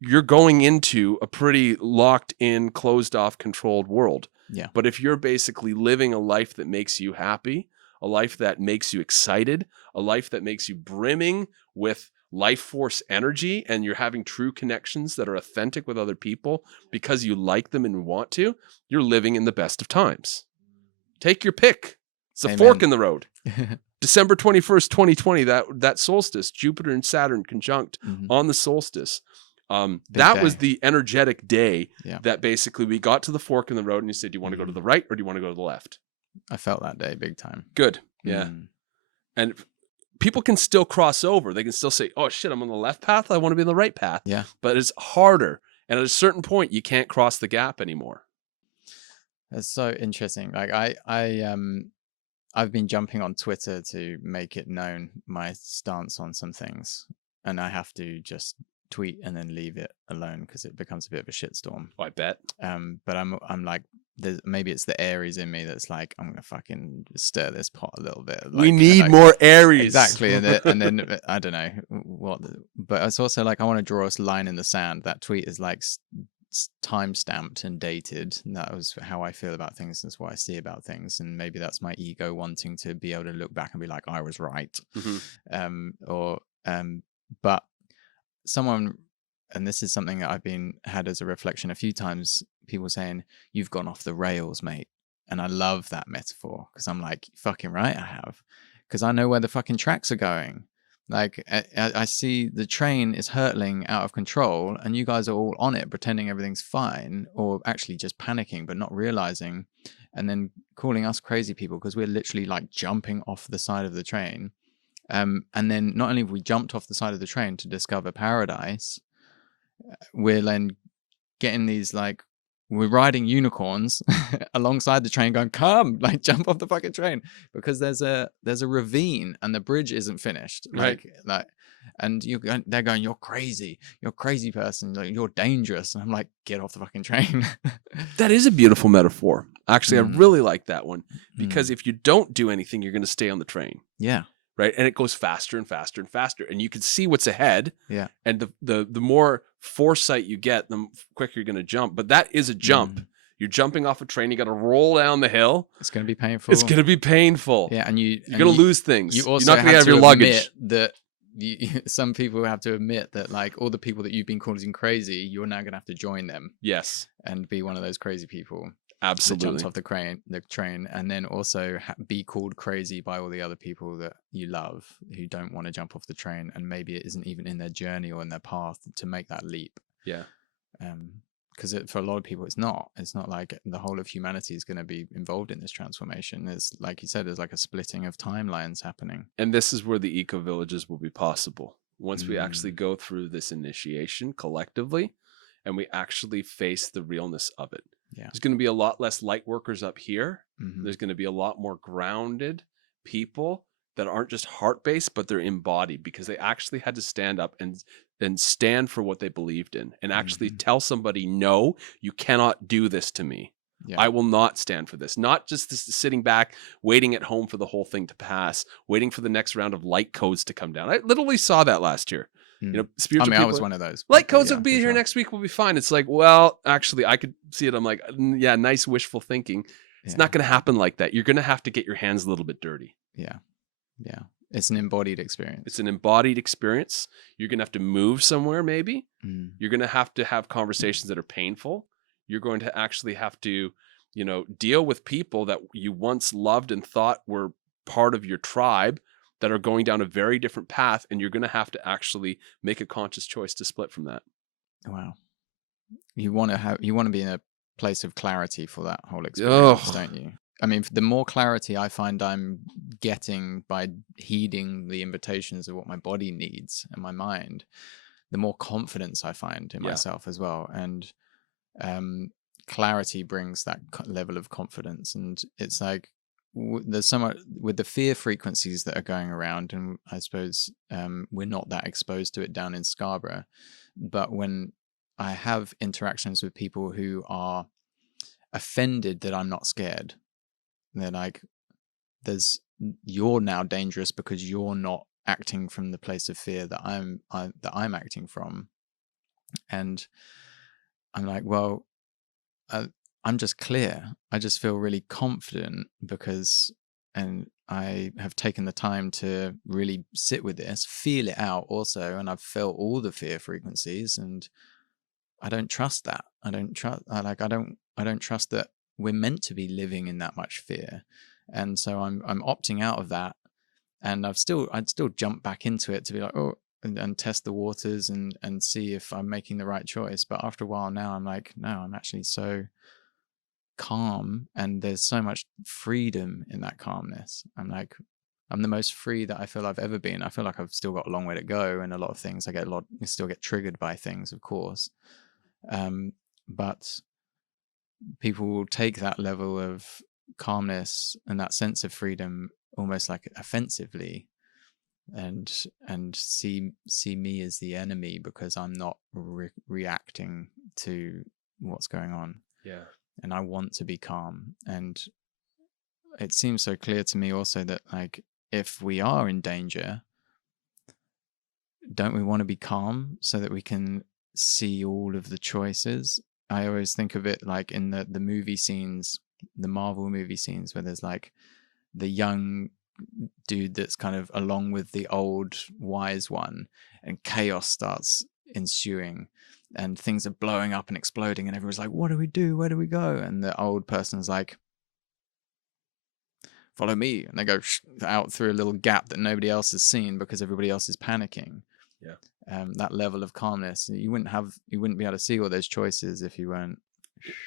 you're going into a pretty locked in, closed off, controlled world. Yeah. But if you're basically living a life that makes you happy, a life that makes you excited, a life that makes you brimming with life force energy, and you're having true connections that are authentic with other people because you like them and want to, you're living in the best of times. Take your pick. It's a fork in the road. December 21st, 2020, that solstice, Jupiter and Saturn conjunct on the solstice. That was the energetic day that basically we got to the fork in the road and you said, do you want to go to the right or do you want to go to the left? I felt that day big time. Good. Yeah. And people can still cross over. They can still say, oh shit, I'm on the left path. I want to be on the right path. Yeah. But it's harder. And at a certain point, you can't cross the gap anymore. That's so interesting. Like I've been jumping on Twitter to make it known my stance on some things. And I have to just tweet and then leave it alone because it becomes a bit of a shitstorm. Oh, I bet. But I'm like maybe it's the Aries in me that's like, I'm gonna fucking stir this pot a little bit. We Like, and need more Aries. exactly, and then I don't know what, but it's also like I want to draw a line in the sand. That tweet is like time stamped and dated. And that was how I feel about things. That's what I see about things, and maybe that's my ego wanting to be able to look back and be like, I was right. But someone, and this is something that I've had as a reflection a few times, people saying, you've gone off the rails, mate. And I love that metaphor, because I'm like, fucking right, I have, because I know where the fucking tracks are going. Like, I see the train is hurtling out of control, and you guys are all on it pretending everything's fine, or actually just panicking but not realizing, and then calling us crazy people because we're literally like jumping off the side of the train. And then not only have we jumped off the side of the train to discover paradise, we're then getting these like, we're riding unicorns alongside the train going, come, like, jump off the fucking train, because there's a ravine and the bridge isn't finished. Right. Like, and they're going, you're crazy person, like, you're dangerous. And I'm like, get off the fucking train. That is a beautiful metaphor. Actually, I really like that one, because if you don't do anything, you're going to stay on the train. Yeah. Right. And it goes faster and faster and faster. And you can see what's ahead. Yeah. And the more foresight you get, the quicker you're going to jump. But that is a jump. You're jumping off a train. You got to roll down the hill. It's going to be painful. It's going to be painful. Yeah. And you're going to lose things. You also you're not going to have your luggage. That some people have to admit that, like, all the people that you've been calling crazy, you're now going to have to join them. Yes. And be one of those crazy people. Absolutely. Jumps off the train, and then also be called crazy by all the other people that you love who don't want to jump off the train, and maybe it isn't even in their journey or in their path to make that leap. Yeah. Because for a lot of people, it's not like the whole of humanity is going to be involved in this transformation. There's, like you said, there's like a splitting of timelines happening. And this is where the eco villages will be possible. Once we actually go through this initiation collectively, and we actually face the realness of it. Yeah. There's going to be a lot less light workers up here. There's going to be a lot more grounded people that aren't just heart-based, but they're embodied, because they actually had to stand up and then stand for what they believed in, and actually tell somebody, no, you cannot do this to me. Yeah. I will not stand for this. Not just this sitting back, waiting at home for the whole thing to pass, waiting for the next round of light codes to come down. I literally saw that last year. You know, spiritual people, I was one of those. Light codes will be here next week. We'll be fine. It's like, well, actually, I could see it. I'm like, yeah, nice wishful thinking. It's not going to happen like that. You're going to have to get your hands a little bit dirty. Yeah. Yeah. It's an embodied experience. It's an embodied experience. You're going to have to move somewhere, maybe. You're going to have conversations that are painful. You're going to actually have to, deal with people that you once loved and thought were part of your tribe, that are going down a very different path, and you're going to have to actually make a conscious choice to split from that. Wow. You want to be in a place of clarity for that whole experience, don't you? I mean, the more clarity I find I'm getting by heeding the invitations of what my body needs and my mind, the more confidence I find in myself as well. And clarity brings that level of confidence. And it's like, there's so much with the fear frequencies that are going around, and I suppose we're not that exposed to it down in Scarborough, but when I have interactions with people who are offended that I'm not scared, they're like, you're now dangerous because you're not acting from the place of fear that I'm acting from. And I'm like, well, I'm just clear. I just feel really confident and I have taken the time to really sit with this, feel it out also. And I've felt all the fear frequencies, and I don't trust that. I don't trust that we're meant to be living in that much fear. And so I'm opting out of that. And I'd still jump back into it to be like, and test the waters and see if I'm making the right choice. But after a while now, I'm like, no, I'm actually so calm, and there's so much freedom in that calmness. I'm the most free that I feel I've ever been. I feel like I've still got a long way to go, and a lot of things I still get triggered by things, of course. But people will take that level of calmness and that sense of freedom almost like offensively, and see me as the enemy because I'm not reacting to what's going on. Yeah. and I want to be calm. And it seems so clear to me also that, like, if we are in danger, don't we want to be calm so that we can see all of the choices? I always think of it like in the movie scenes, the Marvel movie scenes, where there's like the young dude that's kind of along with the old wise one, and chaos starts ensuing and things are blowing up and exploding, and everyone's like, what do we do, where do we go? And the old person's like, follow me, and they go out through a little gap that nobody else has seen because everybody else is panicking. Yeah. That level of calmness, you wouldn't be able to see all those choices if you weren't.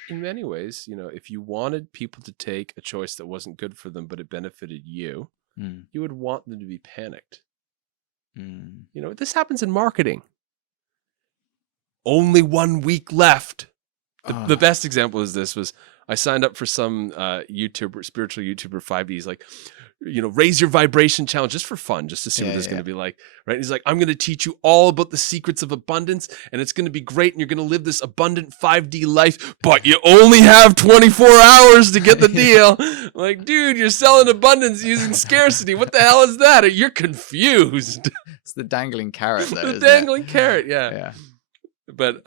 In many ways, if you wanted people to take a choice that wasn't good for them, but it benefited you, you would want them to be panicked. This happens in marketing. Only 1 week left. The best example is this was I signed up for some spiritual YouTuber 5Ds, like, raise your vibration challenge just for fun, just to see what this is going to be like. Right. And he's like, I'm going to teach you all about the secrets of abundance, and it's going to be great. And you're going to live this abundant 5D life, but you only have 24 hours to get the deal. Like, dude, you're selling abundance using scarcity. What the hell is that? You're confused. It's the dangling carrot, though. The dangling carrot. Yeah. Yeah. But,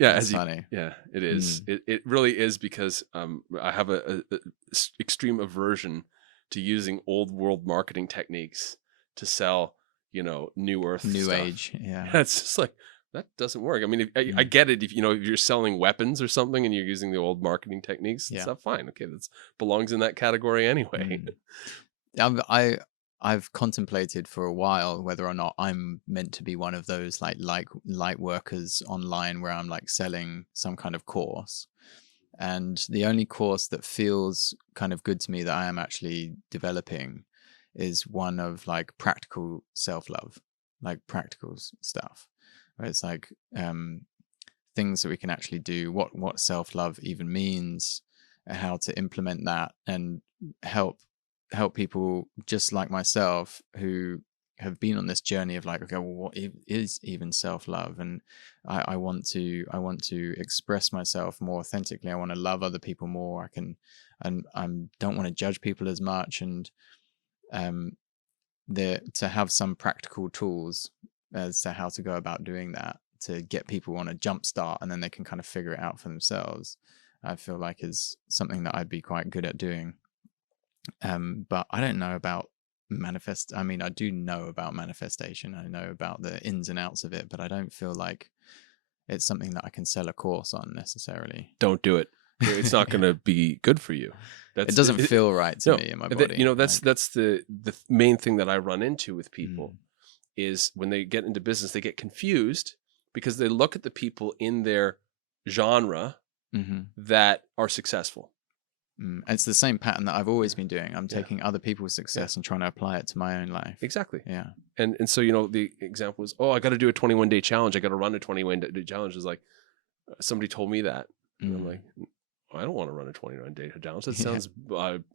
yeah, that's funny. Yeah, it is. It really is, because I have a extreme aversion to using old world marketing techniques to sell, new earth, new stuff. age. Yeah, it's just like, that doesn't work. I mean, I get it if you're selling weapons or something and you're using the old marketing techniques. Yeah, stuff, fine. Okay, that belongs in that category anyway. I've contemplated for a while whether or not I'm meant to be one of those like light workers online where I'm like selling some kind of course. And the only course that feels kind of good to me that I am actually developing is one of like practical self-love, like practical stuff, where it's like things that we can actually do, what self-love even means, how to implement that, and help people just like myself who have been on this journey of like, okay, well, what is even self-love? And I want to express myself more authentically. I want to love other people more. I don't want to judge people as much, and to have some practical tools as to how to go about doing that, to get people on a jump start, and then they can kind of figure it out for themselves, I feel like is something that I'd be quite good at doing. But I don't know about I mean, I do know about manifestation. I know about the ins and outs of it, but I don't feel like it's something that I can sell a course on necessarily. Don't do it. It's not going to be good for you. It doesn't feel right to me in my body. That's the main thing that I run into with people is when they get into business, they get confused because they look at the people in their genre that are successful. It's the same pattern that I've always been doing. I'm taking other people's success and trying to apply it to my own life. Exactly. Yeah. And so, the example is, I got to do a 21-day challenge. I got to run a 21-day challenge. Is like, somebody told me that. And I'm like, I don't want to run a 21-day challenge. That sounds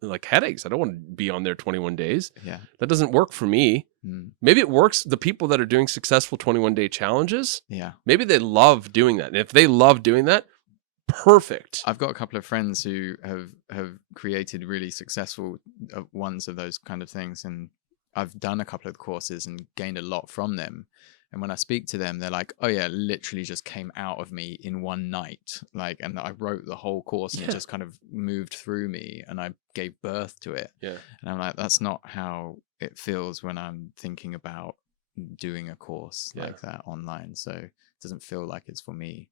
like headaches. I don't want to be on there 21 days. Yeah. That doesn't work for me. Maybe it works. The people that are doing successful 21-day challenges, maybe they love doing that. And if they love doing that, perfect. I've got a couple of friends who have created really successful ones of those kind of things, and I've done a couple of courses and gained a lot from them. And when I speak to them, they're like, "Oh yeah, literally just came out of me in one night." Like, and I wrote the whole course, and it just kind of moved through me, and I gave birth to it. Yeah. And I'm like, that's not how it feels when I'm thinking about doing a course like that online. So it doesn't feel like it's for me.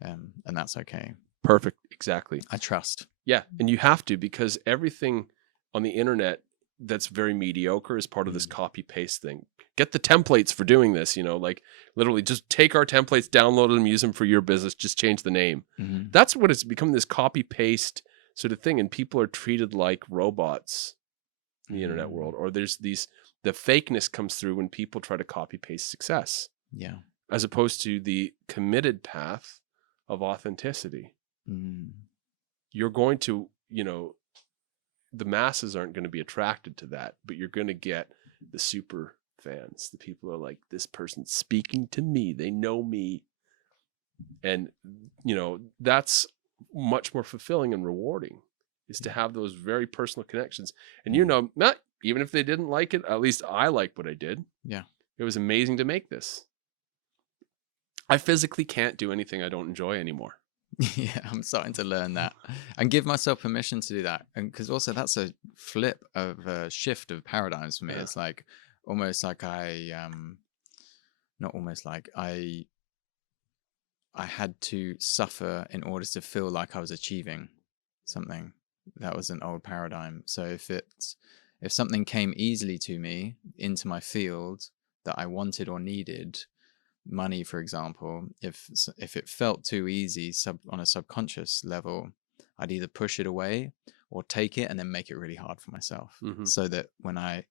And that's okay. Perfect. Exactly. I trust. Yeah. And you have to, because everything on the internet that's very mediocre is part of this copy paste thing. Get the templates for doing this, like literally just take our templates, download them, use them for your business, just change the name. That's what it's become, this copy paste sort of thing. And people are treated like robots in the internet world, or there's the fakeness comes through when people try to copy paste success. Yeah. As opposed to the committed path of authenticity. You're going to, the masses aren't going to be attracted to that, but you're going to get the super fans. The people are like, this person's speaking to me. They know me. And, that's much more fulfilling and rewarding, is to have those very personal connections. And even if they didn't like it, at least I liked what I did. Yeah. It was amazing to make this. I physically can't do anything I don't enjoy anymore. Yeah, I'm starting to learn that and give myself permission to do that. And because also that's a flip of a shift of paradigms for me. Yeah. It's like almost like not almost like I had to suffer in order to feel like I was achieving something. That was an old paradigm. So if something came easily to me into my field that I wanted or needed, money, for example, if it felt too easy on a subconscious level, I'd either push it away or take it and then make it really hard for myself, Mm-hmm. so that when I'd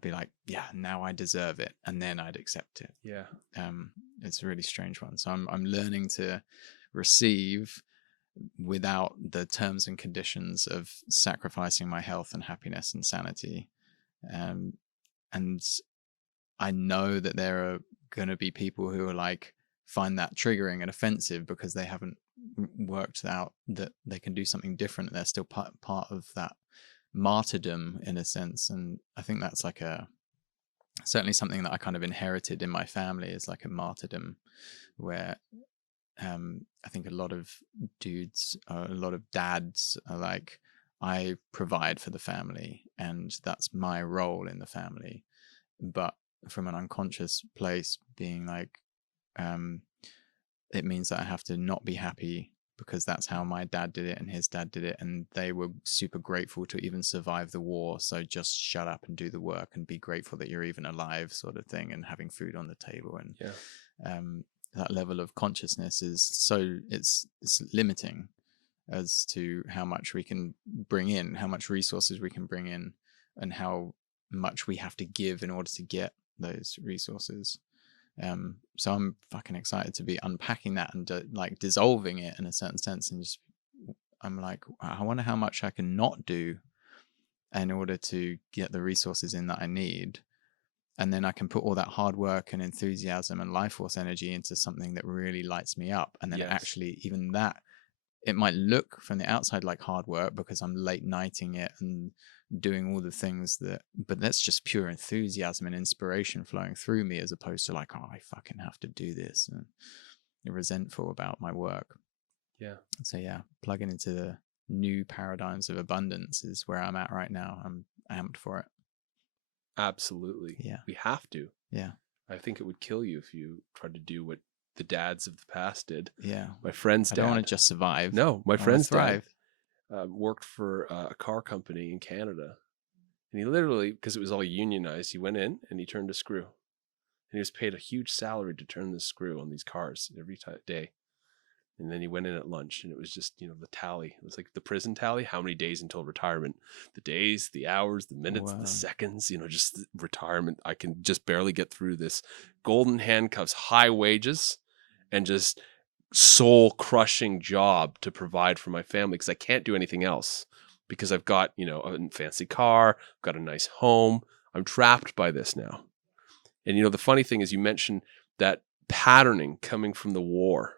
be like, yeah, now I deserve it, and then I'd accept it. Yeah. It's a really strange one. So I'm learning to receive without the terms and conditions of sacrificing my health and happiness and sanity. And I know that there are going to be people who are like, find that triggering and offensive because they haven't worked out that they can do something different. They're still part of that martyrdom in a sense. And I think that's like certainly something that I kind of inherited in my family, is like a martyrdom where I think a lot of a lot of dads are like, I provide for the family and that's my role in the family. But from an unconscious place, being like, it means that I have to not be happy because that's how my dad did it and his dad did it, and they were super grateful to even survive the war. So just shut up and do the work and be grateful that you're even alive, sort of thing, and having food on the table. And that level of consciousness is it's limiting as to how much we can bring in, how much resources we can bring in, and how much we have to give in order to get those resources. So I'm fucking excited to be unpacking that and like dissolving it in a certain sense, and just I'm like, I wonder how much I can not do in order to get the resources in that I need, and then I can put all that hard work and enthusiasm and life force energy into something that really lights me up. And then actually, even that, it might look from the outside like hard work because I'm late nighting it and doing all the things but that's just pure enthusiasm and inspiration flowing through me, as opposed to like, oh, I fucking have to do this, and you're resentful about my work. Yeah. So yeah, plugging into the new paradigms of abundance is where I'm at right now. I'm amped for it. Absolutely. Yeah. We have to. Yeah. I think it would kill you if you tried to do what the dads of the past did. Yeah. My friend's dad. I don't want to just survive. No, my friend's thrive. dad worked for a car company in Canada. And he literally, because it was all unionized, he went in and he turned a screw. And he was paid a huge salary to turn the screw on these cars every day. And then he went in at lunch, and it was just, the tally. It was like the prison tally. How many days until retirement? The days, the hours, the minutes, the seconds, just the retirement. I can just barely get through this. Golden handcuffs, high wages, and just soul crushing job to provide for my family, because I can't do anything else, because I've got, a fancy car, I've got a nice home. I'm trapped by this now. And, the funny thing is, you mentioned that patterning coming from the war.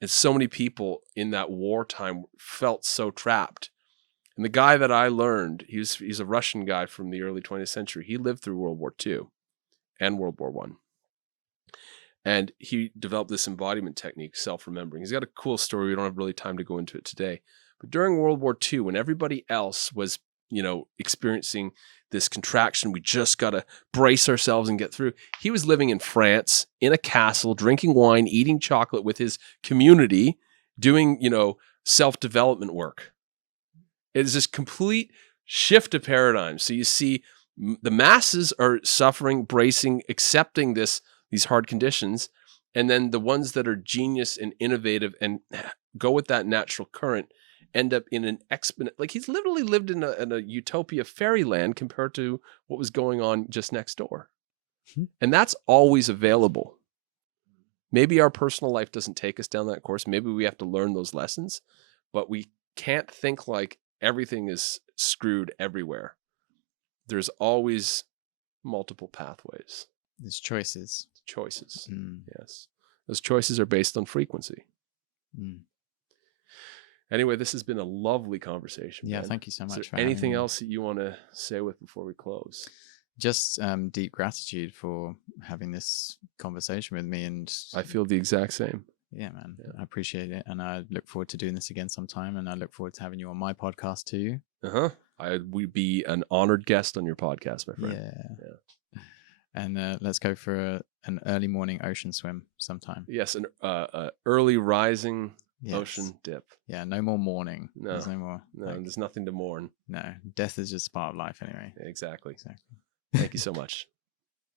And so many people in that wartime felt so trapped. And the guy that I learned, he's a Russian guy from the early 20th century. He lived through World War II and World War I. And he developed this embodiment technique, self-remembering. He's got a cool story. We don't have really time to go into it today. But during World War II, when everybody else was, experiencing this contraction, we just got to brace ourselves and get through. He was living in France in a castle, drinking wine, eating chocolate with his community, doing, self-development work. It is this complete shift of paradigm. So you see the masses are suffering, bracing, accepting these hard conditions. And then the ones that are genius and innovative and go with that natural current end up in an exponent. Like, he's literally lived in a utopia fairyland compared to what was going on just next door. And that's always available. Maybe our personal life doesn't take us down that course. Maybe we have to learn those lessons, but we can't think like everything is screwed everywhere. There's always multiple pathways. There's choices. Yes. Those choices are based on frequency. Anyway, this has been a lovely conversation, Yeah, man. thank you so Is much there for having anything me. else that you want to say with before we close? Just deep gratitude for having this conversation with me. And I feel the exact same. yeah, man, Yeah. I appreciate it. And I look forward to doing this again sometime. And I look forward to having you on my podcast too. Uh-huh. I would be an honored guest on your podcast, my friend. Yeah. And let's go for an early morning ocean swim sometime. Yes, an early rising Yes. ocean dip. Yeah, no more mourning. No. There's no more. No, like, there's nothing to mourn. no, death is just part of life anyway. Exactly. Exactly. Thank you so much.